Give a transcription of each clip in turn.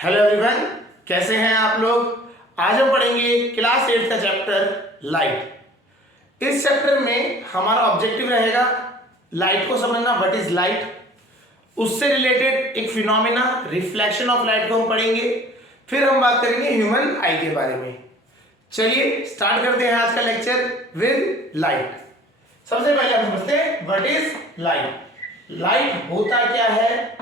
Hello everyone, कैसे हैं आप लोग। आज हम पढ़ेंगे क्लास 8 का चैप्टर लाइट। इस चैप्टर में हमारा ऑब्जेक्टिव रहेगा लाइट को समझना, व्हाट इज लाइट। उससे रिलेटेड एक फिनोमेना रिफ्लेक्शन ऑफ लाइट को हम पढ़ेंगे। फिर हम बात करेंगे ह्यूमन आई के बारे में। चलिए स्टार्ट करते हैं आज का लेक्चर विद लाइट। सबसे पहले हम समझते हैं व्हाट इज लाइट। लाइट होता क्या है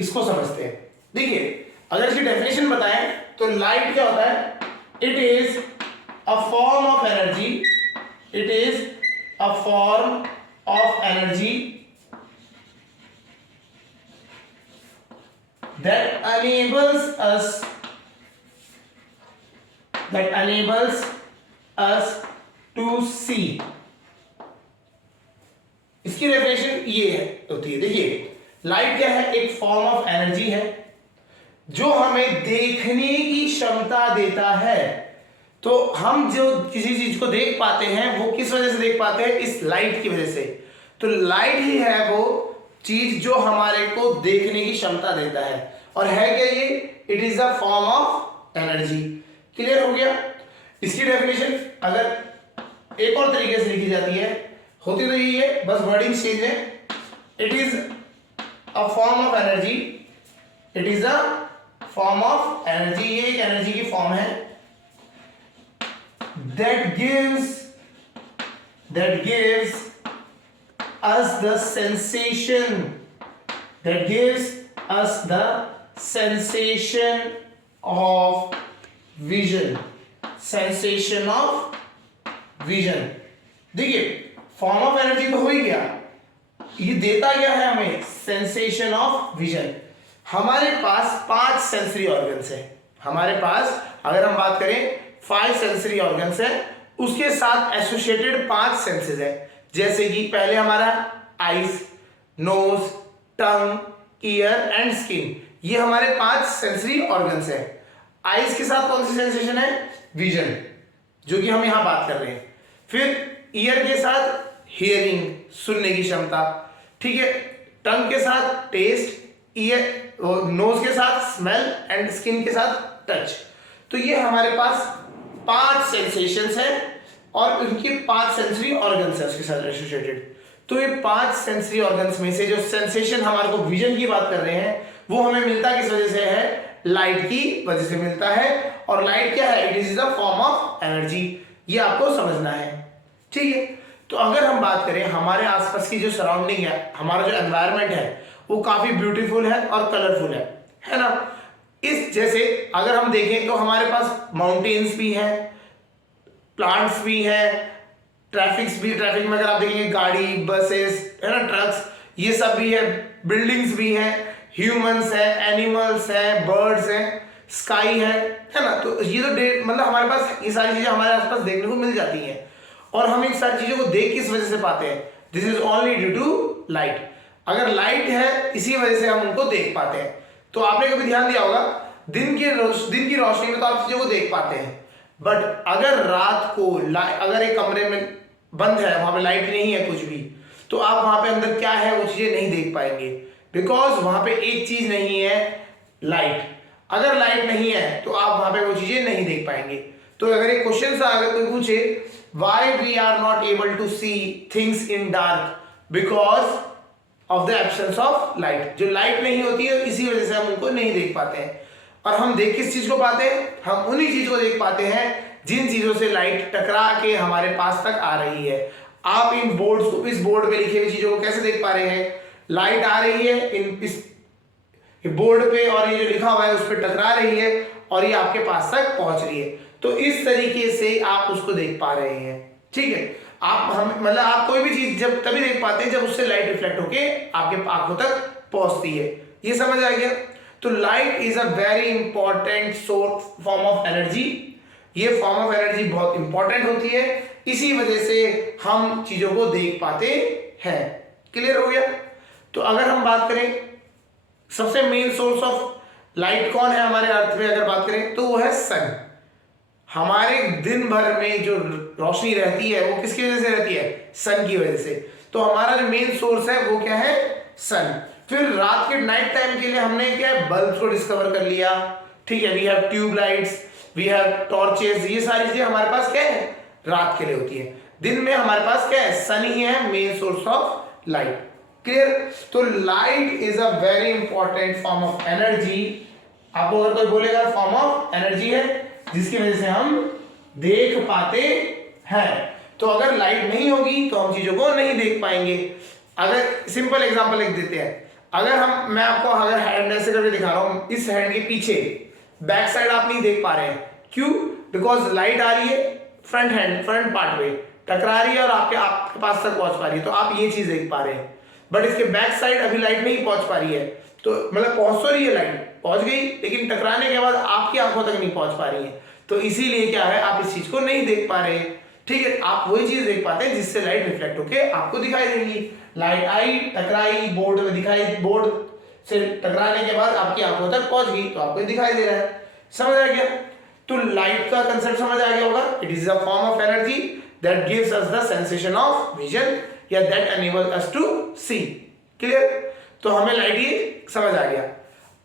इसको समझते हैं। देखिए, अगर इसकी डेफिनेशन बताएं तो लाइट क्या होता है। It is a form of energy, it is a form of energy that enables us to see। इसकी डेफिनेशन ये होती है। देखिए, लाइट क्या है, एक फॉर्म ऑफ एनर्जी है जो हमें देखने की क्षमता देता है। तो हम जो किसी चीज को देख पाते हैं वो किस वजह से देख पाते हैं, इस लाइट की वजह से। तो लाइट ही है वो चीज जो हमारे को देखने की क्षमता देता है। और है क्या ये, it is the form of energy. Clear हो गया। इसकी डेफिनेशन अगर एक और तरीके से लिखी जाती है, होती तो यही है, बस वर्डिंग चेंज है। It is a form of energy, it is a form of energy, ये एक एनर्जी की फॉर्म है that gives us the sensation, that gives us the sensation of vision, sensation of vision। देखिए, form of energy तो हो ही गया, ये देता क्या है हमें, सेंसेशन ऑफ विजन। हमारे पास 5 सेंसरी ऑर्गन्स है। हमारे पास अगर हम बात करें 5 सेंसरी ऑर्गन्स है, उसके साथ एसोसिएटेड 5 सेंसेस है। जैसे कि पहले हमारा eyes, nose, tongue, ear and skin, ये हमारे 5 सेंसरी ऑर्गन्स है। आईज के साथ कौन सी सेंसेशन है, विजन, जो कि हम यहां बात कर रहे हैं। फिर ईयर के साथ हियरिंग, सुनने की क्षमता, ठीक है। टंग के साथ टेस्ट, ईयर नोज के साथ स्मेल एंड स्किन के साथ टच। तो ये हमारे पास 5 सेंसेशंस हैं और उनकी 5 सेंसरी ऑर्गन्स है उसके साथ एसोसिएटेड। तो ये 5 सेंसरी ऑर्गन्स में से जो सेंसेशन हमारे को विजन की बात कर रहे हैं वो हमें मिलता किस वजह से है, लाइट की वजह से मिलता है। और लाइट क्या है, it is the form of energy, ये आपको समझना है, ठीक है। तो अगर हम बात करें हमारे आसपास की जो सराउंडिंग है, हमारा जो एनवायरनमेंट है वो काफी ब्यूटीफुल है और कलरफुल है ना। इस जैसे अगर हम देखें तो हमारे पास माउंटेन्स भी हैं, प्लांट्स भी हैं, ट्रैफिक में अगर आप देखेंगे गाड़ी, बसेस है ना, ट्रक्स, ये सब भी है, बिल्डिंग्स भी हैं, ह्यूमंस हैं, एनिमल्स हैं, बर्ड्स हैं, स्काई है ना। तो ये तो मतलब हमारे पास ये सारी चीजें हमारे आसपास देखने को मिल जाती हैं। और हम इन सारी चीजों को देख किस वजह से पाते हैं, this is only due to light. अगर लाइट है इसी वजह से हम उनको देख पाते हैं। तो आपने कभी ध्यान दिया होगा, दिन की रोशनी में तो आप चीजों को देख पाते हैं, बट अगर रात को अगर एक कमरे में बंद है, वहां पे लाइट नहीं है कुछ भी, तो आप वहां पे अंदर क्या है वो चीजें नहीं देख पाएंगे, बिकॉज वहां पे एक चीज नहीं है, लाइट। अगर लाइट नहीं है तो आप वहां पे वो चीजें नहीं देख पाएंगे। तो अगर एक क्वेश्चन सा अगर कोई पूछे, why we are not able to see things in dark, because of the absence of light. जो लाइट नहीं होती है इसी वजह से हम उनको नहीं देख पाते हैं। और हम देख किस चीज को पाते हैं, हम उन्हीं चीज को देख पाते हैं जिन चीजों से लाइट टकरा के हमारे पास तक आ रही है। आप इन बोर्ड्स को, इस बोर्ड पे लिखी हुई चीजों को कैसे देख पा रहे हैं, लाइट आ रही है इस बोर्ड पे और ये जो लिखा हुआ है उस पर टकरा रही है और ये आपके पास तक पहुंच रही है। तो इस तरीके से आप उसको देख पा रहे हैं, ठीक है। मतलब आप कोई भी चीज जब तभी देख पाते हैं जब उससे लाइट रिफ्लेक्ट होके आपके आंखों तक पहुंचती है। ये समझ आ गया। तो light is a very important form of energy. ये फॉर्म ऑफ एनर्जी बहुत इंपॉर्टेंट होती है, इसी वजह से हम चीजों को देख पाते हैं। क्लियर हो गया। तो अगर हम बात करें सबसे मेन सोर्स ऑफ लाइट कौन है हमारे अर्थ में, अगर बात करें तो वो है सन। हमारे दिन भर में जो रोशनी रहती है वो किसकी वजह से रहती है, सन की वजह से। तो हमारा जो मेन सोर्स है वो क्या है, सन। फिर रात के नाइट टाइम के लिए हमने क्या है, बल्ब को डिस्कवर कर लिया, ठीक है, we have tube lights, we have torches, ये सारी चीजें हमारे पास क्या है, रात के लिए होती है। दिन में हमारे पास क्या है, सन ही है main source of light. Clear? तो light is a very important form of energy. आपको अगर कोई बोलेगा फॉर्म ऑफ एनर्जी है जिसकी वजह से हम देख पाते हैं, तो अगर लाइट नहीं होगी तो हम चीजों को नहीं देख पाएंगे। अगर सिंपल एग्जांपल एक देते हैं, अगर मैं आपको अगर हैंड ऐसे करके दिखा रहा हूं, इस हैंड के पीछे बैक साइड आप नहीं देख पा रहे हैं, क्यों? बिकॉज लाइट आ रही है फ्रंट पार्ट पे टकरा रही है और आपके पास तक पहुंच पा रही है, तो आप ये चीज देख पा रहे हैं। बट इसके बैक साइड अभी लाइट नहीं पहुंच पा रही है, तो मतलब पहुंच तो रही है, लाइट पहुंच गई, लेकिन टकराने के बाद आपकी आंखों तक नहीं पहुंच पा रही है, तो इसीलिए क्या है, आप इस चीज को नहीं देख पा रहे हैं। ठीक है, आप वही चीज देख पाते हैं जिससे लाइट रिफ्लेक्ट होके आपको दिखाई देगी। लाइट आई, टकराई, बोर्ड में दिखाई, बोर्ड से टकराने के बाद आपकी आंखों तक पहुंच गई, तो आपको दिखाई दे रहा है। समझ आ गया? तो लाइट का कंसेप्ट समझ आ गया होगा। It is a form of energy that gives us the sensation of vision या that enables us to see. Clear? तो हमें लाइट ये समझ आ गया।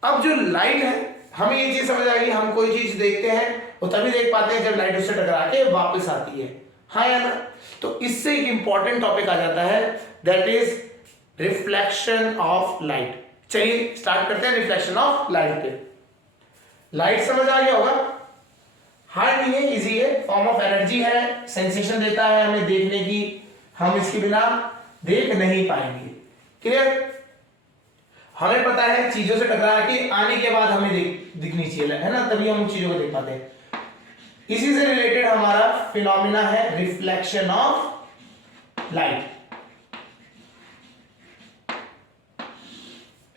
अब जो लाइट है, हमें ये चीज समझ आ गई, हम कोई चीज देखते हैं वो तभी देख पाते हैं जब लाइट उससे टकरा के वापस आती है, हाँ या ना? तो इससे एक इंपॉर्टेंट टॉपिक आ जाता है, that is reflection of light. चलिए स्टार्ट करते हैं रिफ्लेक्शन ऑफ लाइट पे। लाइट समझ आ गया होगा, हार्ड नहीं है, इजी है, फॉर्म ऑफ एनर्जी है, सेंसेशन देता है हमें देखने की, हम इसके बिना देख नहीं पाएंगे। क्लियर? हमें पता है चीजों से टकरा के आने के बाद हमें दिखनी चाहिए, है ना, तभी हम उन चीजों को देख पाते हैं। इसी से रिलेटेड हमारा फिनोमिना है reflection of light.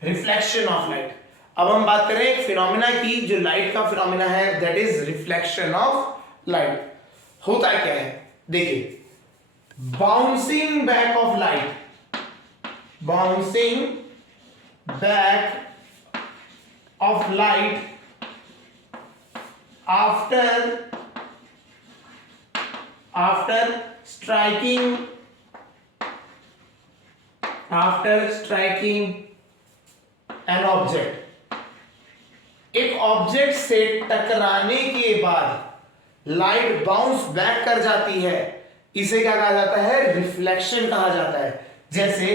Reflection of light. अब हम बात करें एक फिनोमिना की, जो लाइट का फिनोमिना है, that is reflection of light. होता क्या है, देखिए, bouncing back of light, bouncing back of light after striking an object, एक ऑब्जेक्ट से टकराने के बाद लाइट बाउंस बैक कर जाती है, इसे क्या कहा जाता है, रिफ्लेक्शन कहा जाता है। जैसे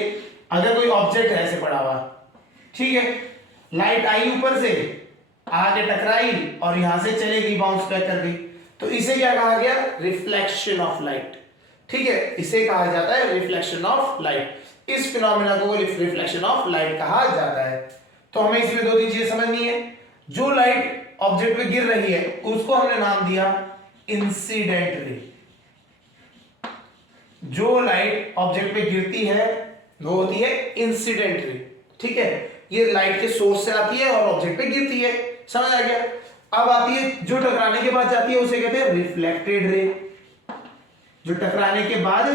अगर कोई ऑब्जेक्ट है ऐसे पड़ा हुआ, ठीक है, लाइट आई ऊपर से, आगे टकराई और यहां से चलेगी, बाउंस बैक कर गई, तो इसे क्या कहा गया, रिफ्लेक्शन ऑफ लाइट। ठीक है, इसे कहा जाता है रिफ्लेक्शन ऑफ लाइट। इस फिनोमिना को रिफ्लेक्शन ऑफ लाइट कहा जाता है। तो हमें इसमें दो तीन चीजें समझनी है। जो लाइट ऑब्जेक्ट पे गिर रही है उसको हमने नाम दिया इंसिडेंट रे। जो लाइट ऑब्जेक्ट पे गिरती है वो होती है इंसिडेंट रे। ठीक है, ये लाइट के सोर्स से आती है और ऑब्जेक्ट पे गिरती है। समझ आ गया? अब आती है जो टकराने के बाद जाती है, उसे कहते हैं रिफ्लेक्टेड रे। जो टकराने के बाद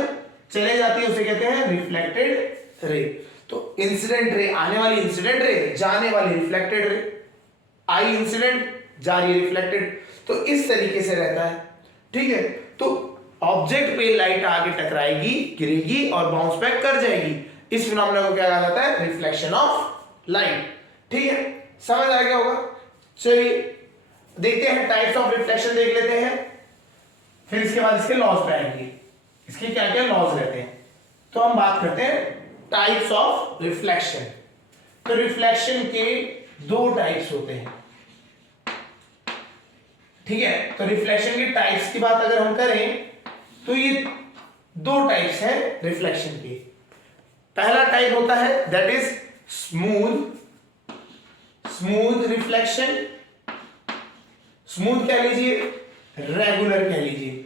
चले जाती है उसे कहते हैं रिफ्लेक्टेड रे। तो इंसिडेंट रे, आने वाली इंसिडेंट रे, जाने वाली रिफ्लेक्टेड रे। आई इंसिडेंट, जा रही रिफ्लेक्टेड, तो इस तरीके से रहता है। ठीक है, तो ऑब्जेक्ट पे लाइट आगे टकराएगी, गिरेगी और बाउंस बैक कर जाएगी। इस फिनोमेना को क्या कहा जाता है, रिफ्लेक्शन ऑफ लाइट। ठीक है, समझ आ गया होगा। चलिए देखते हैं टाइप्स ऑफ रिफ्लेक्शन, देख लेते हैं, फिर इसके बाद इसके लॉज पे आएंगे, इसके क्या क्या लॉज रहते हैं। तो हम बात करते हैं टाइप्स ऑफ रिफ्लेक्शन। तो रिफ्लेक्शन के दो टाइप्स होते हैं। ठीक है, तो रिफ्लेक्शन के टाइप्स की बात अगर हम करें तो ये दो टाइप्स हैं रिफ्लेक्शन के। पहला टाइप होता है that is smooth reflection. Smooth कह लीजिए, रेगुलर कह लीजिए,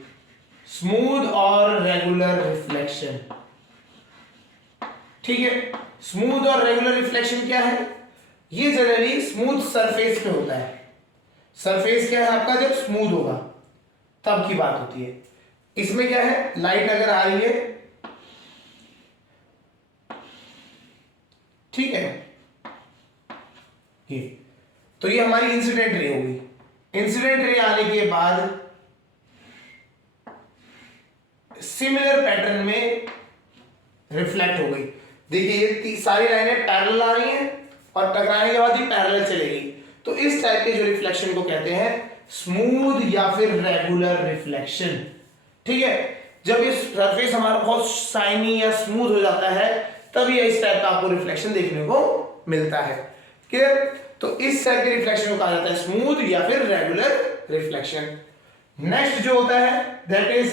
स्मूथ और रेगुलर रिफ्लेक्शन। ठीक है, स्मूथ और रेगुलर रिफ्लेक्शन क्या है, ये जनरली स्मूथ सरफेस पे होता है। सरफेस क्या है आपका, जब स्मूथ होगा तब की बात होती है। इसमें क्या है, लाइट अगर आ रही है, ठीक है, ये तो ये हमारी इंसिडेंट रे होगी। इंसिडेंट रे आने के बाद सिमिलर पैटर्न में रिफ्लेक्ट हो गई। देखिए ये सारी लाइनें पैरेलल आ रही हैं और टकराने के बाद ही पैरेलल चलेगी, तो इस टाइप के जो रिफ्लेक्शन को कहते हैं स्मूथ या फिर रेगुलर रिफ्लेक्शन। ठीक है, जब ये सरफेस हमारा बहुत शाइनी या स्मूथ हो जाता है तब ये इस टाइप का आपको रिफ्लेक्शन देखने को मिलता है। क्लियर? तो इस टाइप के रिफ्लेक्शन को कहा जाता है स्मूथ या फिर रेगुलर रिफ्लेक्शन। नेक्स्ट जो होता है दैट इज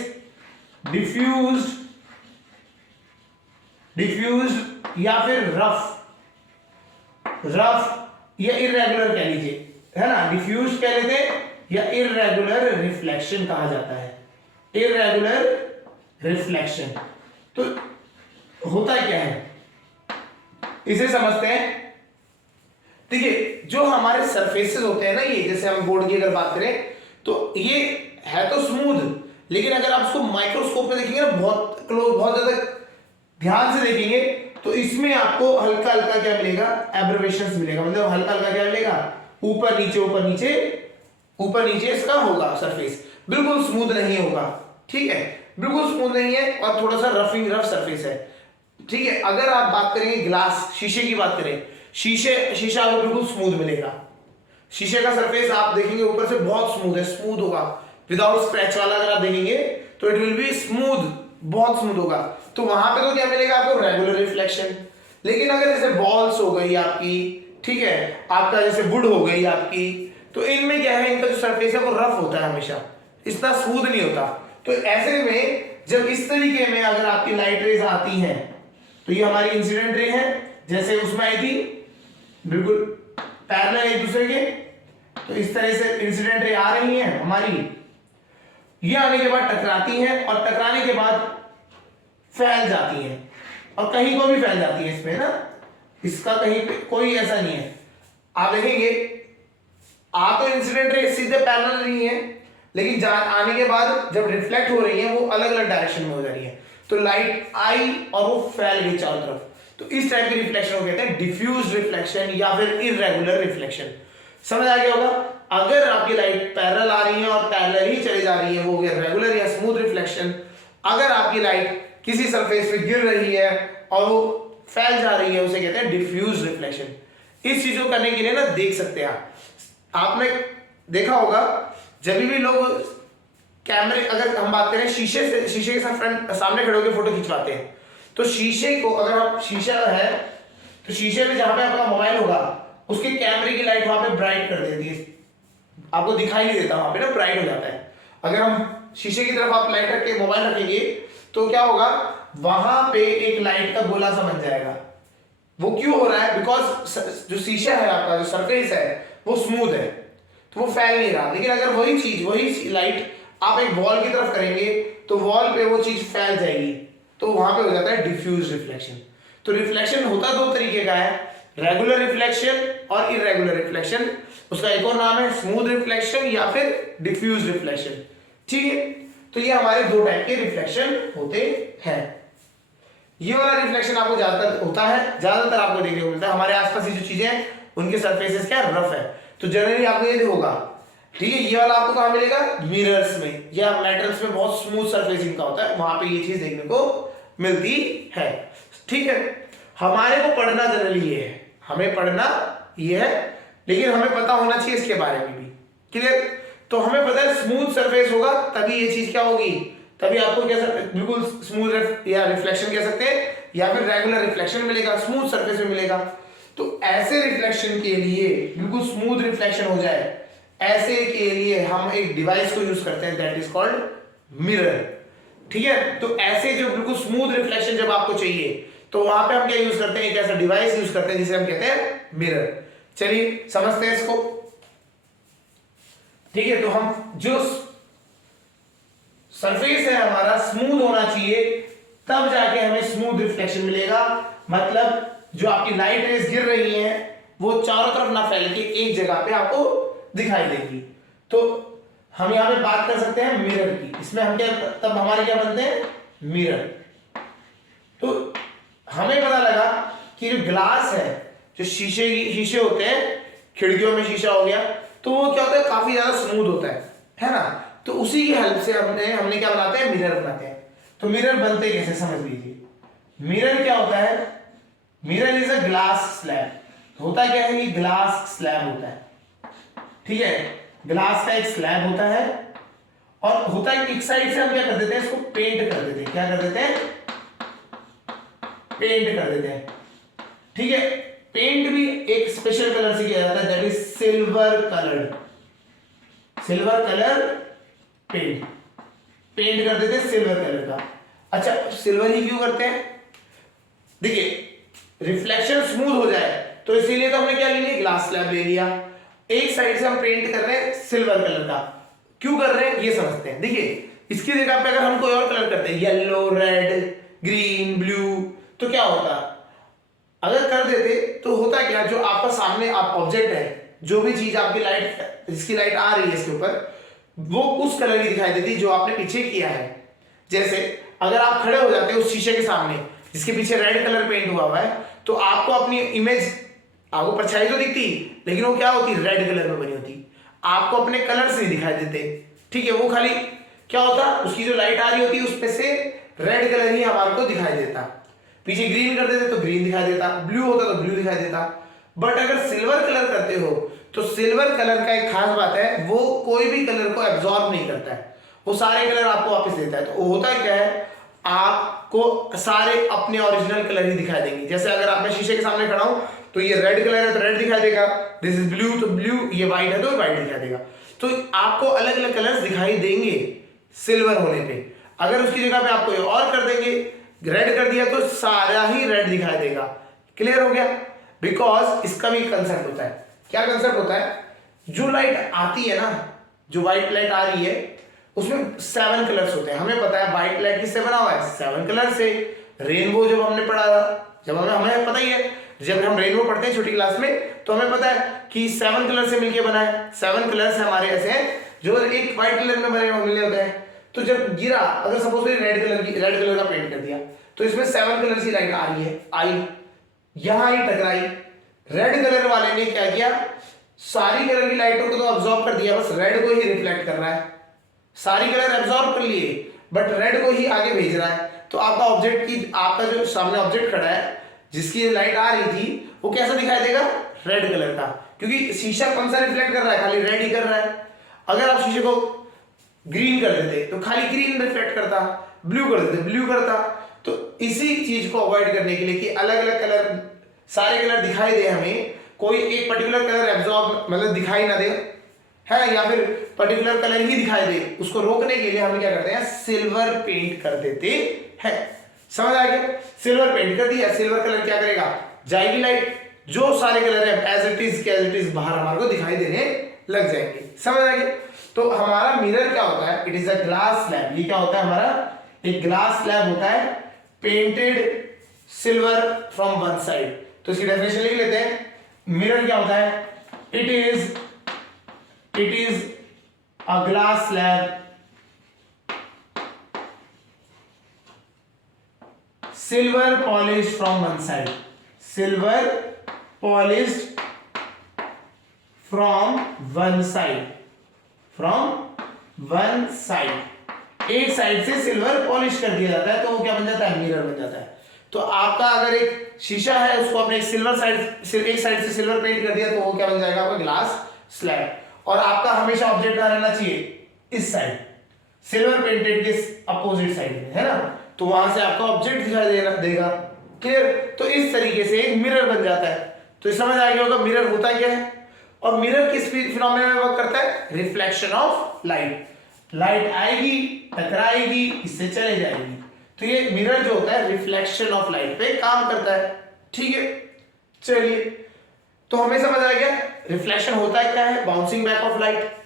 डिफ्यूज्ड या फिर रफ या इररेगुलर कह लीजिए, है ना, डिफ्यूज कह लेते हैं या इररेगुलर रिफ्लेक्शन कहा जाता है। इररेगुलर रिफ्लेक्शन तो होता क्या है इसे समझते हैं। देखिए जो हमारे सरफेसेस होते हैं ना, ये जैसे हम बोर्ड की अगर बात करें तो ये है तो स्मूथ, लेकिन अगर आप उसको माइक्रोस्कोप में देखेंगे ना, बहुत क्लोज, बहुत ज्यादा ध्यान से देखेंगे तो इसमें आपको हल्का हल्का क्या मिलेगा, एब्रेवेशंस मिलेगा, मतलब हल्का हल्का क्या मिलेगा, ऊपर नीचे ऊपर नीचे ऊपर नीचे इसका होगा सरफेस, बिल्कुल स्मूथ नहीं होगा। ठीक है, बिल्कुल स्मूथ नहीं है और थोड़ा सा रफ सरफेस है। ठीक है, अगर आप बात करेंगे ग्लास, शीशे की बात करें, शीशा आपको बिल्कुल स्मूथ मिलेगा। शीशे का सरफेस आप देखेंगे ऊपर से बहुत स्मूथ है, स्मूथ होगा, विदाउट स्क्रैच वाला अगर आप देखेंगे तो इट विल बी स्मूथ, बहुत स्मूथ होगा। तो वहां पे तो क्या मिलेगा आपको, रेगुलर रिफ्लेक्शन। लेकिन अगर जैसे बॉल्स हो गई आपकी, ठीक है, आपका जैसे वुड हो गई आपकी, तो इनमें क्या है, इनका जो सरफेस है वो रफ होता है, हमेशा इतना स्मूथ नहीं होता। तो ऐसे में जब इस तरीके में अगर आपकी लाइट रेज आती हैं, तो ये हमारी इंसिडेंट रे है, जैसे उसमें आई थी बिल्कुल पैरेलल एक दूसरे के, तो इस तरह से इंसिडेंट रे आ रही है हमारी, ये आने के बाद टकराती हैं और टकराने के बाद फैल जाती हैं और कहीं को भी फैल जाती है इसमें ना, इसका कहीं पे कोई ऐसा नहीं है। आप देखेंगे आ तो इंसिडेंट रे सीधे पैरेलल नहीं है, लेकिन आने के बाद जब रिफ्लेक्ट हो रही है वो अलग अलग डायरेक्शन में हो जा रही है, तो लाइट आई और वो फैल गई चारों तरफ। तो इस टाइप की रिफ्लेक्शन को कहते हैं डिफ्यूज रिफ्लेक्शन या फिर इररेगुलर रिफ्लेक्शन। समझ आ गया होगा। अगर आपकी लाइट पैरेलल आ रही है और पैरेलल ही चली जा रही है, वो हो गया रेगुलर या स्मूथ रिफ्लेक्शन। अगर आपकी लाइट किसी सरफेस पे गिर रही है और वो फैल जा रही है, उसे कहते हैं डिफ्यूज रिफ्लेक्शन। इस चीज को करने के लिए ना देख सकते हैं आपने देखा होगा जब भी लोग कैमरे, अगर हम बात करें शीशे के सामने खड़े होकर फोटो खिंचवाते हैं, तो शीशे को अगर आप, शीशा है तो शीशे में जहां पे आपका मोबाइल होगा उसके कैमरे की लाइट वहां पे ब्राइट कर देती है, आपको दिखाई नहीं देता, वहां पे ना ब्राइट हो जाता है। अगर हम शीशे की तरफ आप लाइट रख के मोबाइल रखेंगे तो क्या होगा, वहां पे एक लाइट का गोला सा बन जाएगा। वो क्यों हो रहा है, बिकॉज जो शीशा है आपका, जो सरफेस है वो स्मूथ है, तो वो फैल नहीं रहा। लेकिन अगर वही लाइट आप एक वॉल की तरफ करेंगे तो वॉल पे वो चीज फैल जाएगी, तो वहां पे हो जाता है डिफ्यूज रिफ्लेक्शन। तो रिफ्लेक्शन होता दो तरीके का है, रेगुलर रिफ्लेक्शन और इररेगुलर रिफ्लेक्शन। उसका एक और नाम है स्मूथ रिफ्लेक्शन या फिर डिफ्यूज रिफ्लेक्शन। ठीक है, तो ये हमारे दो टाइप के रिफ्लेक्शन होते हैं। ये वाला रिफ्लेक्शन आपको ज्यादातर होता है, ज्यादातर आपको देखने को मिलता है हमारे आसपास की जो चीजें हैं उनके सरफेसेस क्या रफ है, तो जनरली आपको ये होगा। ठीक है, ये वाला आपको कहां मिलेगा, मिरर्स में या मेटल्स में बहुत स्मूथ सरफेसिंग का होता है, वहां पे ये चीज देखने को मिलती है। ठीक है, हमारे को पढ़ना जनरली ये है, हमें पढ़ना ये है, लेकिन हमें पता होना चाहिए इसके बारे में भी। क्लियर? तो हमें पता है स्मूथ सरफेस होगा तभी ये चीज क्या होगी, तभी आपको क्या बिल्कुल स्मूथ या रिफ्लेक्शन कह सकते हैं, या फिर रेगुलर रिफ्लेक्शन मिलेगा, स्मूथ सरफेस में मिलेगा। तो ऐसे रिफ्लेक्शन के लिए, बिल्कुल स्मूथ रिफ्लेक्शन हो जाए ऐसे के लिए हम एक डिवाइस को यूज करते हैं, दैट इज कॉल्ड मिरर। ठीक है, तो ऐसे जो बिल्कुल स्मूथ रिफ्लेक्शन जब आपको चाहिए तो वहां पे हम क्या यूज करते हैं, एक ऐसा डिवाइस यूज करते हैं जिसे हम कहते हैं मिरर। चलिए समझते हैं इसको। ठीक है, तो हम जो सरफेस है हमारा स्मूथ होना चाहिए, तब जाके हमें स्मूथ रिफ्लेक्शन मिलेगा। मतलब जो आपकी लाइट रेज गिर रही है वो चारों तरफ ना फैल के एक जगह पे आपको दिखाई देगी। तो हम यहां पे बात कर सकते हैं मिरर की, इसमें हम क्या, तब हमारे क्या बनते हैं, मिरर। तो हमें पता लगा कि जो ग्लास है, जो शीशे होते हैं, खिड़कियों में शीशा हो गया, तो वो क्या होता है, काफी ज्यादा स्मूथ होता है ना। तो उसी की हेल्प से हमने क्या बनाते हैं, मिरर बनाते हैं। तो मिरर बनते कैसे समझ लीजिए। मिरर क्या होता है, mirror is a glass slab. होता क्या है, ये ग्लास स्लैब होता है, ठीक है, ग्लास का एक स्लैब होता है और होता है एक साइड से हम क्या कर देते हैं, इसको पेंट कर देते हैं। क्या कर देते हैं, पेंट कर देते हैं, ठीक है। पेंट भी एक स्पेशल कलर से किया जाता है, that is silver colour. Silver colour paint, paint कर देते हैं सिल्वर कलर का। अच्छा, सिल्वर ही क्यों करते हैं, देखिए रिफ्लेक्शन स्मूथ हो जाए तो इसीलिए तो हमने क्या ले लिया, ग्लास स्लैब ले लिया। एक साइड से हम पेंट कर रहे हैं सिल्वर कलर का, क्यों कर रहे हैं ये समझते हैं। देखिए इसकी जगह पे अगर हम कोई और कलर करते हैं, येलो, रेड, ग्रीन, ब्लू, तो क्या होता, अगर कर देते तो होता क्या, जो आपका सामने आप ऑब्जेक्ट है, जो भी चीज आपकी लाइट, जिसकी लाइट आ रही है इसके ऊपर, वो उस कलर की दिखाई देती जो आपने पीछे किया है। जैसे अगर आप खड़े हो जाते हैं उस शीशे के सामने जिसके पीछे रेड कलर पेंट हुआ है, तो आपको अपनी इमेज, आपको परछाई तो दिखती, लेकिन वो क्या होती, रेड कलर में बनी होती, आपको अपने कलर से नहीं दिखाई देते, ठीक है। वो खाली क्या होता, उसकी जो लाइट आ रही होती है उसमें से रेड कलर ही हमारे को दिखाई देता। पीछे ग्रीन कर देते तो ग्रीन दिखाई देता, ब्लू होता तो ब्लू दिखाई देता। बट अगर सिल्वर कलर करते हो तो सिल्वर कलर का एक खास बात है, वो कोई भी कलर को एब्जॉर्ब नहीं करता है, वो सारे कलर आपको वापस देता है। तो होता क्या है, आपको सारे अपने ओरिजिनल कलर ही दिखाई देंगे। जैसे अगर आप मैं शीशे के सामने खड़ा हूं तो ये रेड कलर है तो रेड दिखाई देगा, दिस इज ब्लू तो ब्लू, ये व्हाइट है तो व्हाइट दिखाई देगा। तो आपको अलग अलग कलर्स दिखाई देंगे सिल्वर होने पे। अगर उसकी जगह पे आप कोई और कर देंगे, रेड कर दिया तो सारा ही रेड दिखाई देगा। क्लियर हो गया, बिकॉज इसका भी कंसेप्ट होता है। क्या कंसेप्ट होता है, जो लाइट आती है ना, जो व्हाइट लाइट आ रही है उसमें 7 कलर्स होते हैं। हमें पता है व्हाइट लाइट किससे बना हुआ है, 7 कलर से। रेनबो जब हमने पढ़ा था, जब हमें पता ही है, जब हम रेनबो पढ़ते हैं छोटी क्लास में, तो हमें पता है कि 7 कलर से मिलके बना है। 7 कलर्स हमारे ऐसे हैं जो एक व्हाइट कलर में बने मिले होते हैं। तो जब गिरा, अगर सपोज रेड कलर का पेंट कर दिया तो इसमें 7 कलर की लाइट आ रही है, आई यहां ही टकराई। रेड कलर वाले ने क्या किया, सारी कलर की लाइटों को तो ऑब्जॉर्व कर दिया, बस रेड को ही रिफ्लेक्ट कर रहा है। सारी कलर एब्जॉर्ब कर लिए बट रेड को ही आगे भेज रहा है। तो आपका ऑब्जेक्ट की, आपका जो सामने ऑब्जेक्ट खड़ा है जिसकी लाइट आ रही थी, वो कैसा दिखाई देगा, रेड कलर का, क्योंकि शीशा कौन सा रिफ्लेक्ट कर रहा है, खाली रेड ही कर रहा है। अगर आप शीशे को ग्रीन कर देते तो खाली ग्रीन रिफ्लेक्ट करता, ब्लू कर देते ब्लू करता। तो इसी चीज को अवॉइड करने के लिए कि अलग अलग कलर, सारे कलर दिखाई दे हमें, कोई एक पर्टिकुलर कलर एब्जॉर्ब मतलब दिखाई ना दे है, या फिर पर्टिकुलर कलर ही दिखाई दे, उसको रोकने के लिए हम क्या करते हैं, सिल्वर पेंट कर देते हैं। समझ आ गया, सिल्वर पेंट कर दिया, सिल्वर कलर क्या करेगा, जाएगी लाइट, जो सारे कलर है एज इट इज बाहर हमारे को दिखाई देने लग जाएंगे। समझ आ गया। तो हमारा मिरर क्या होता है, it is a glass slab. ये क्या होता है, हमारा एक ग्लास स्लैब होता है, painted silver from one side. तो इसकी डेफिनेशन लिख लेते हैं। मिरर क्या होता है, it is a glass slab silver polished from one side, silver polished from one side, एक साइड से सिल्वर पॉलिश कर दिया जाता है तो वो क्या बन जाता है, मिरर बन जाता है। तो आपका अगर एक शीशा है, उसको आपने एक एक साइड से सिल्वर पेंट कर दिया तो वो क्या बन जाएगा, आपका ग्लास स्लैब। और आपका हमेशा ऑब्जेक्ट कहां रहना चाहिए, इस साइड, सिल्वर पेंटेड के अपोजिट साइड में, है ना, तो वहां से आपका ऑब्जेक्ट दिखाई देगा। क्लियर। तो इस तरीके से एक मिरर बन जाता है। तो समझ आ गया होगा मिरर होता क्या है। और मिरर किस फिनोमेना में वर्क करता है, रिफ्लेक्शन ऑफ लाइट। लाइट आएगी, टकराएगी, इससे चले जाएगी। तो ये मिरर जो होता है रिफ्लेक्शन ऑफ लाइट पे काम करता है। ठीक है, चलिए, तो हमें समझ आ गया रिफ्लेक्शन होता है क्या है, bouncing back of light.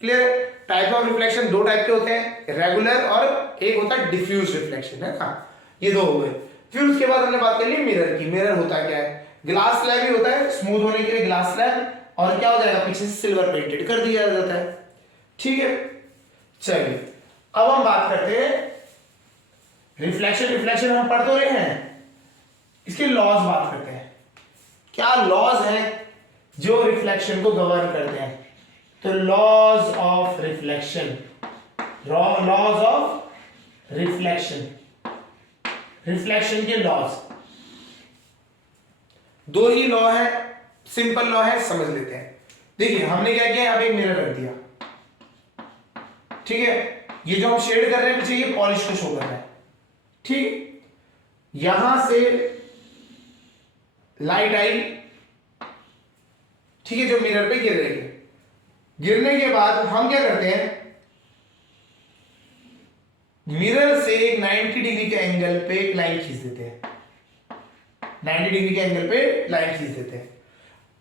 Clear. Type of reflection 2 type के होते हैं, रेगुलर और एक होता है डिफ्यूज रिफ्लेक्शन, है ना, ये 2 हो गए। फिर उसके बाद हमने बात कर ली मिरर की। मिरर होता क्या है, ग्लास स्लैब ही होता है, स्मूथ होने के लिए ग्लास स्लैब, और क्या हो जाएगा, पीछे से सिल्वर पेंटेड कर दिया जाता है। ठीक है, चलिए अब हम बात करते हैं रिफ्लेक्शन हम पढ़ तो रहे हैं, इसके लॉज बात करते हैं। क्या लॉज हैं जो रिफ्लेक्शन को गवर्न करते हैं। तो लॉज ऑफ रिफ्लेक्शन, रिफ्लेक्शन के लॉज। दो ही लॉ है, सिंपल लॉ है, समझ लेते हैं। देखिए हमने क्या किया, अब एक मिरर रख दिया, ठीक है। ये जो हम शेड कर रहे हैं पीछे, ये पॉलिश को शो कर रहा है, ठीक। यहां से लाइट आई, ठीक है, जो मिरर पे गिर रही है। गिरने के बाद हम क्या करते हैं, मिरर से 90 डिग्री के एंगल पे एक लाइन खींच देते हैं, 90 डिग्री के एंगल पे लाइन खींच देते हैं।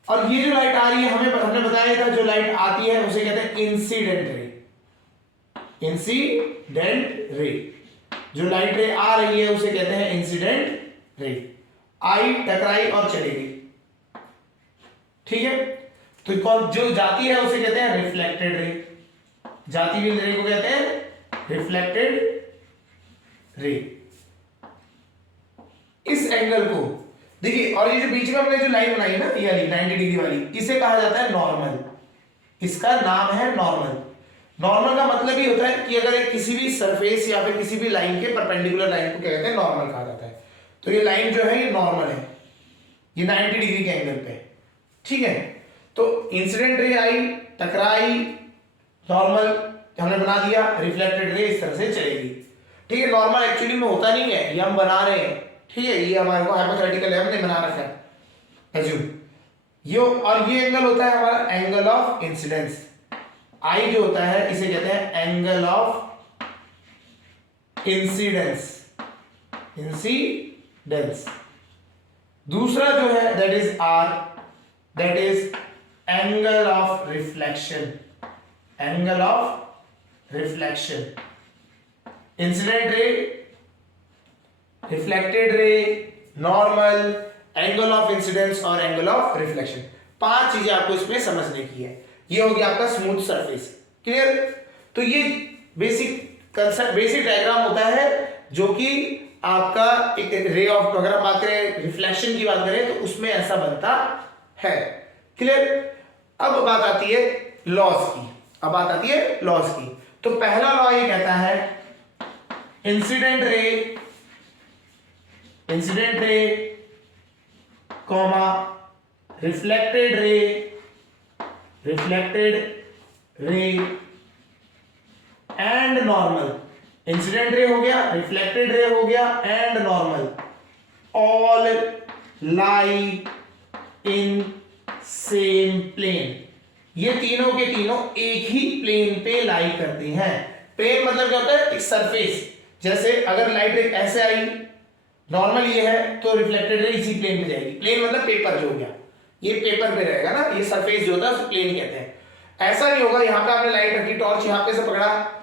और ये जो लाइट आ रही है, हमने बताया था, जो लाइट आती है उसे कहते हैं इंसिडेंट रे, इंसिडेंट रे। जो लाइट रे आ रही है उसे कहते हैं इंसिडेंट रे। आई, टकराई और चली गई, ठीक है। तो जो जाती है उसे कहते हैं रिफ्लेक्टेड रे, जाती हुई रे को कहते हैं रिफ्लेक्टेड रे। इस एंगल को देखिए, और ये जो बीच में हमने जो लाइन बनाई ना, ये वाली 90 डिग्री वाली, इसे कहा जाता है नॉर्मल। इसका नाम है नॉर्मल। नॉर्मल का मतलब ये होता है कि अगर एक किसी भी सरफेस या फिर किसी भी लाइन के परपेंडिकुलर लाइन को क्या कहते हैं, नॉर्मल कहा जाता है। तो ये लाइन जो है ये नॉर्मल है, ये 90 डिग्री के एंगल पे, ठीक है। तो इंसिडेंट रे आई, टकराई, नॉर्मल हमने बना दिया, रिफ्लेक्टेड रे इस तरह से चलेगी, ठीक है। नॉर्मल एक्चुअली में होता नहीं है, ये हम बना रहे हैं, ठीक है। ये हमारे को हाइपोथेटिकल है, हमने बना रखा है एज्यूम ये। और ये एंगल होता है हमारा एंगल ऑफ इंसिडेंस। आई जो होता है इसे कहते हैं एंगल ऑफ इंसिडेंस, इंसिडेंस। दूसरा जो है that is R, that is angle of reflection, angle of reflection. Incident ray, reflected ray, normal, angle of incidence और एंगल ऑफ रिफ्लेक्शन। 5 चीजें आपको इसमें समझने की है। ये हो गया आपका स्मूथ सरफेस, क्लियर। तो ये बेसिक कंसेप्ट, बेसिक डायग्राम होता है जो कि आपका एक रे ऑफ, अगर हम बात करें रिफ्लेक्शन की बात करें तो उसमें ऐसा बनता है, क्लियर। अब बात आती है लॉज की, अब बात आती है लॉज की। तो पहला लॉ ये कहता है incident ray, incident ray comma reflected ray, reflected ray and normal. Incident ray हो गया, रिफ्लेक्टेड रे हो गया and normal, all lie in same plane. ये तीनों के तीनों एक ही प्लेन पे लाई करते हैं। प्लेन मतलब क्या होता है, एक सरफेस। जैसे अगर लाइट ऐसे आई, नॉर्मल ये है, तो रिफ्लेक्टेड रे इसी प्लेन पे जाएगी। प्लेन मतलब पेपर जो हो गया, ये पेपर पे रहेगा ना, ये सरफेस जो होता है उसे प्लेन कहते हैं। ऐसा नहीं होगा, यहाँ पे आपने लाइट रखी, टॉर्च यहाँ पे से पकड़ा,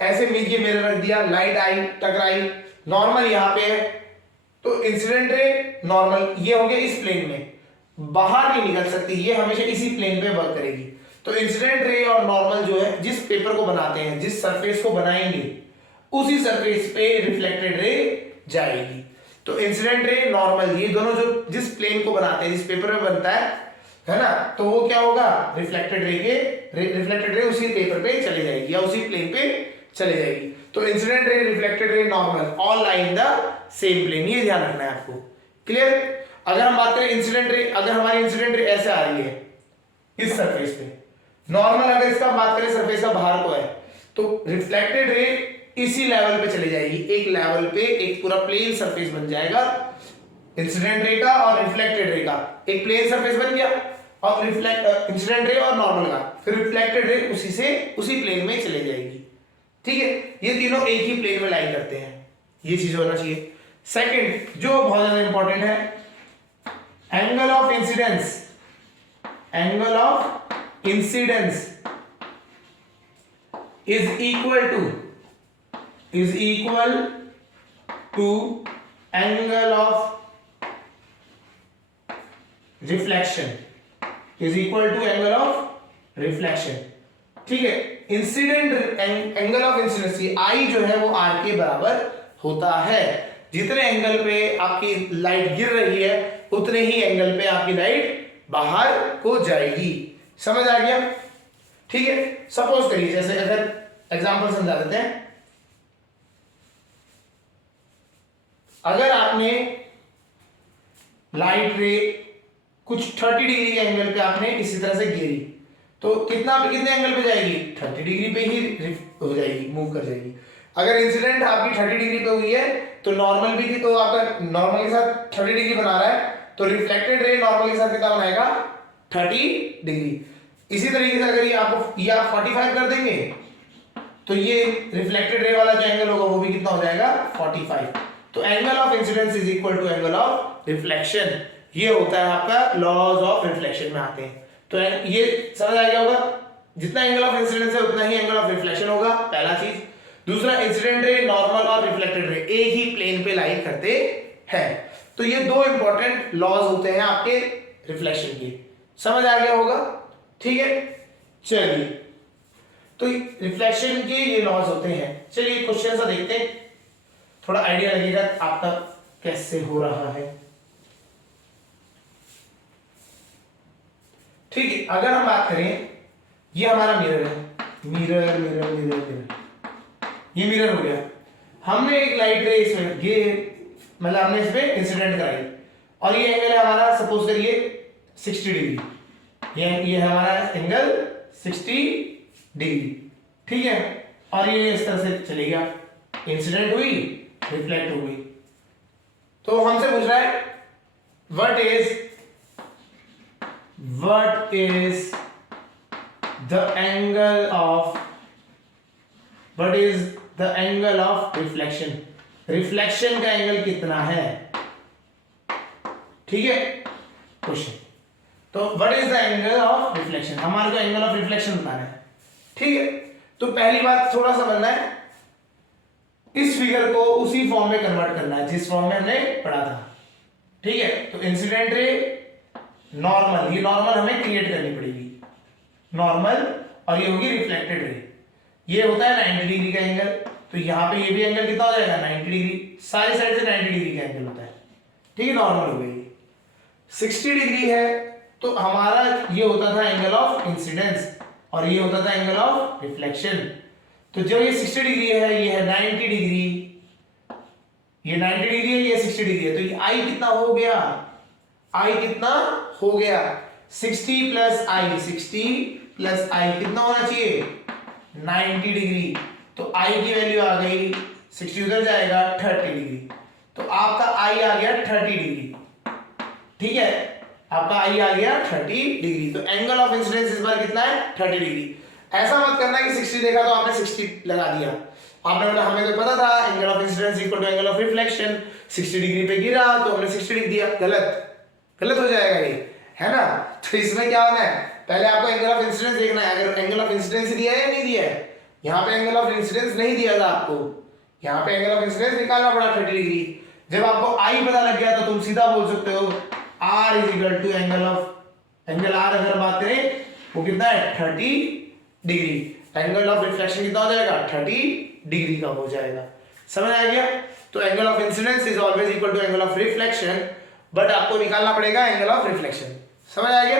ऐसे नीचे मिरर रख दिया, लाइट आई, टकराई, नॉर्मल यहाँ पे है, तो इंसिडेंट रे, नॉर्मल, ये हो गया इस प्लेन में, बाहर नहीं निकल सकती, ये हमेशा इसी प्लेन पे वर्क करेगी। तो इंसिडेंट रे और नॉर्मल जो है, जिस पेपर को बनाते हैं, जिस सरफेस को बनाएंगे, उसी सरफेस पे रिफ्लेक्टेड रे जाएगी। तो इंसिडेंट रे, नॉर्मल, ये दोनों जो जिस प्लेन को बनाते हैं, जिस पेपर में बनता है ना, तो वो क्या होगा, रिफ्लेक्टेड रे के, रिफ्लेक्टेड रे उसी पेपर पे चले जाएगी या उसी प्लेन पे चले जाएगी। तो incident ray, reflected ray, normal, all lie in the same plane, ये ध्यान रखना है आपको, क्लियर। अगर हम बात करें इंसिडेंट रे, अगर हमारी इंसिडेंट रे ऐसे आ रही है इस सरफेस पे, नॉर्मल अगर इसका बात करें सरफेस का बाहर को है, तो रिफ्लेक्टेड रे इसी लेवल पे चले जाएगी, एक लेवल पे एक पूरा प्लेन सरफेस बन जाएगा इंसिडेंट रे का और रिफ्लेक्टेड रे का, एक प्लेन सरफेस बन गया। और इंसिडेंट रे और नॉर्मल का, फिर रिफ्लेक्टेड रे उसी से उसी प्लेन में चले जाएगी, ठीक है। ये तीनों एक ही प्लेन में लाई करते हैं, ये चीज होना चाहिए। सेकंड जो बहुत ज्यादा इंपॉर्टेंट है, angle of incidence, angle of incidence is equal to angle of reflection, is equal to angle of reflection, ठीक है। Incident angle of incidence I जो है वो आर के बराबर होता है। जितने एंगल पे आपकी लाइट गिर रही है उतने ही एंगल पे आपकी लाइट बाहर को जाएगी, समझ आ गया, ठीक है। सपोज करिए, जैसे अगर एग्जांपल समझा देते हैं, अगर आपने लाइट रे कुछ 30 डिग्री के एंगल पे आपने इसी तरह से गिरी, तो कितने एंगल पे जाएगी, 30 डिग्री पे ही हो जाएगी, मूव कर जाएगी। अगर इंसिडेंट आपकी 30 डिग्री पे हुई है तो नॉर्मल भी थी, तो आपका नॉर्मल के साथ 30 डिग्री बना रहा है, तो रिफ्लेक्टेड रे नॉर्मल के साथ कितना बनाएगा, 30 डिग्री। इसी तरीके से अगर ये आप 45 कर देंगे तो ये रिफ्लेक्टेड रे वाला जो एंगल होगा वो भी कितना हो जाएगा, 45। तो angle of incidence is equal to angle of reflection, ये होता है आपका लॉज ऑफ रिफ्लेक्शन में आते हैं। तो ये समझ आ गया होगा, जितना एंगल ऑफ इंसिडेंस है उतना ही एंगल ऑफ रिफ्लेक्शन होगा, पहला चीज। दूसरा, इंसिडेंट रे, नॉर्मल और रिफ्लेक्टेड रे एक ही प्लेन पे लाई करते हैं। तो ये दो इंपॉर्टेंट लॉज होते हैं आपके रिफ्लेक्शन के, समझ आ गया होगा, ठीक है। चलिए, तो रिफ्लेक्शन के ये लॉज होते हैं। चलिए क्वेश्चन सा देखते हैं, थोड़ा आइडिया लगेगा आपका कैसे हो रहा है। ठीक है, अगर हम बात करें, ये हमारा मिरर है, मिरर मिरर मिरर मिरर, ये मिरर हो गया। हमने एक लाइट रे इसमें, ये मतलब हमने इसमें इंसिडेंट कराई, और ये एंगल है हमारा, सपोज करिए 60 डिग्री, ये हमारा एंगल 60 डिग्री, ठीक है। और ये इस तरह से चले गया, इंसिडेंट हुई, रिफ्लेक्ट हो गई। तो हमसे पूछ रहा है what is the angle of reflection, reflection का एंगल कितना है, ठीक है क्वेश्चन। तो what is the angle of reflection, हमारे को एंगल ऑफ रिफ्लेक्शन बताना है, ठीक है। तो पहली बात थोड़ा समझना है, इस फिगर को उसी फॉर्म में कन्वर्ट करना है जिस फॉर्म में हमने पढ़ा था, ठीक है। तो इंसिडेंट रे, नॉर्मल, ये नॉर्मल हमें क्रिएट करनी पड़ेगी, नॉर्मल, और ये होगी रिफ्लेक्टेड रे। ये होता है 90 डिग्री का एंगल, तो यहाँ पे ये भी एंगल कितना हो जाएगा, 90 डिग्री, सारी साइड से 90 डिग्री का एंगल होता है, ठीक है। नॉर्मल हो गई, 60 डिग्री है, तो हमारा ये होता था एंगल ऑफ इंसिडेंस, और ये होता था एंगल ऑफ रिफ्लेक्शन। तो जब ये 60 डिग्री है, ये है 90 डिग्री, ये 90 डिग्री है, ये 60 डिग्री है, तो ये आई कितना हो गया, आई कितना हो गया, 60 प्लस आई, 60 प्लस आई कितना होना चाहिए, 90 डिग्री। तो आई की वैल्यू आ गई, 60 उधर जाएगा, 30 डिग्री। तो आपका आई आ गया 30 डिग्री, ठीक है, आपका आई आ गया 30 डिग्री। तो एंगल ऑफ इंसिडेंस इस बार कितना है, 30 डिग्री। ऐसा मत करना कि 60 देखा तो आपने 60 लगा दिया, आपने बोला हमें तो पता था angle of incidence equal to angle of reflection, 60 degree पे गिरा तो हमने 60 लिख दिया, गलत हो जाएगा ये, है ना। तो इसमें क्या होना है, पहले आपको एंगल ऑफ इंसिडेंस देखना है, अगर एंगल ऑफ इंसिडेंस दिया है या नहीं दिया है। यहाँ पे एंगल ऑफ इंसिडेंस नहीं दिया था आपको, यहाँ पे एंगल ऑफ इंसिडेंस निकालना पड़ा 30 डिग्री। जब आपको आई पता लग गया तो तुम सीधा बोल सकते हो R is equal to angle R, अगर बात करें वो कितना है, 30 डिग्री। एंगल ऑफ रिफ्लेक्शन कितना हो जाएगा, 30 डिग्री का हो जाएगा, समझ आ गया। तो angle of incidence is always equal to angle of reflection, but आपको निकालना पड़ेगा एंगल ऑफ रिफ्लेक्शन, समझ आ गया।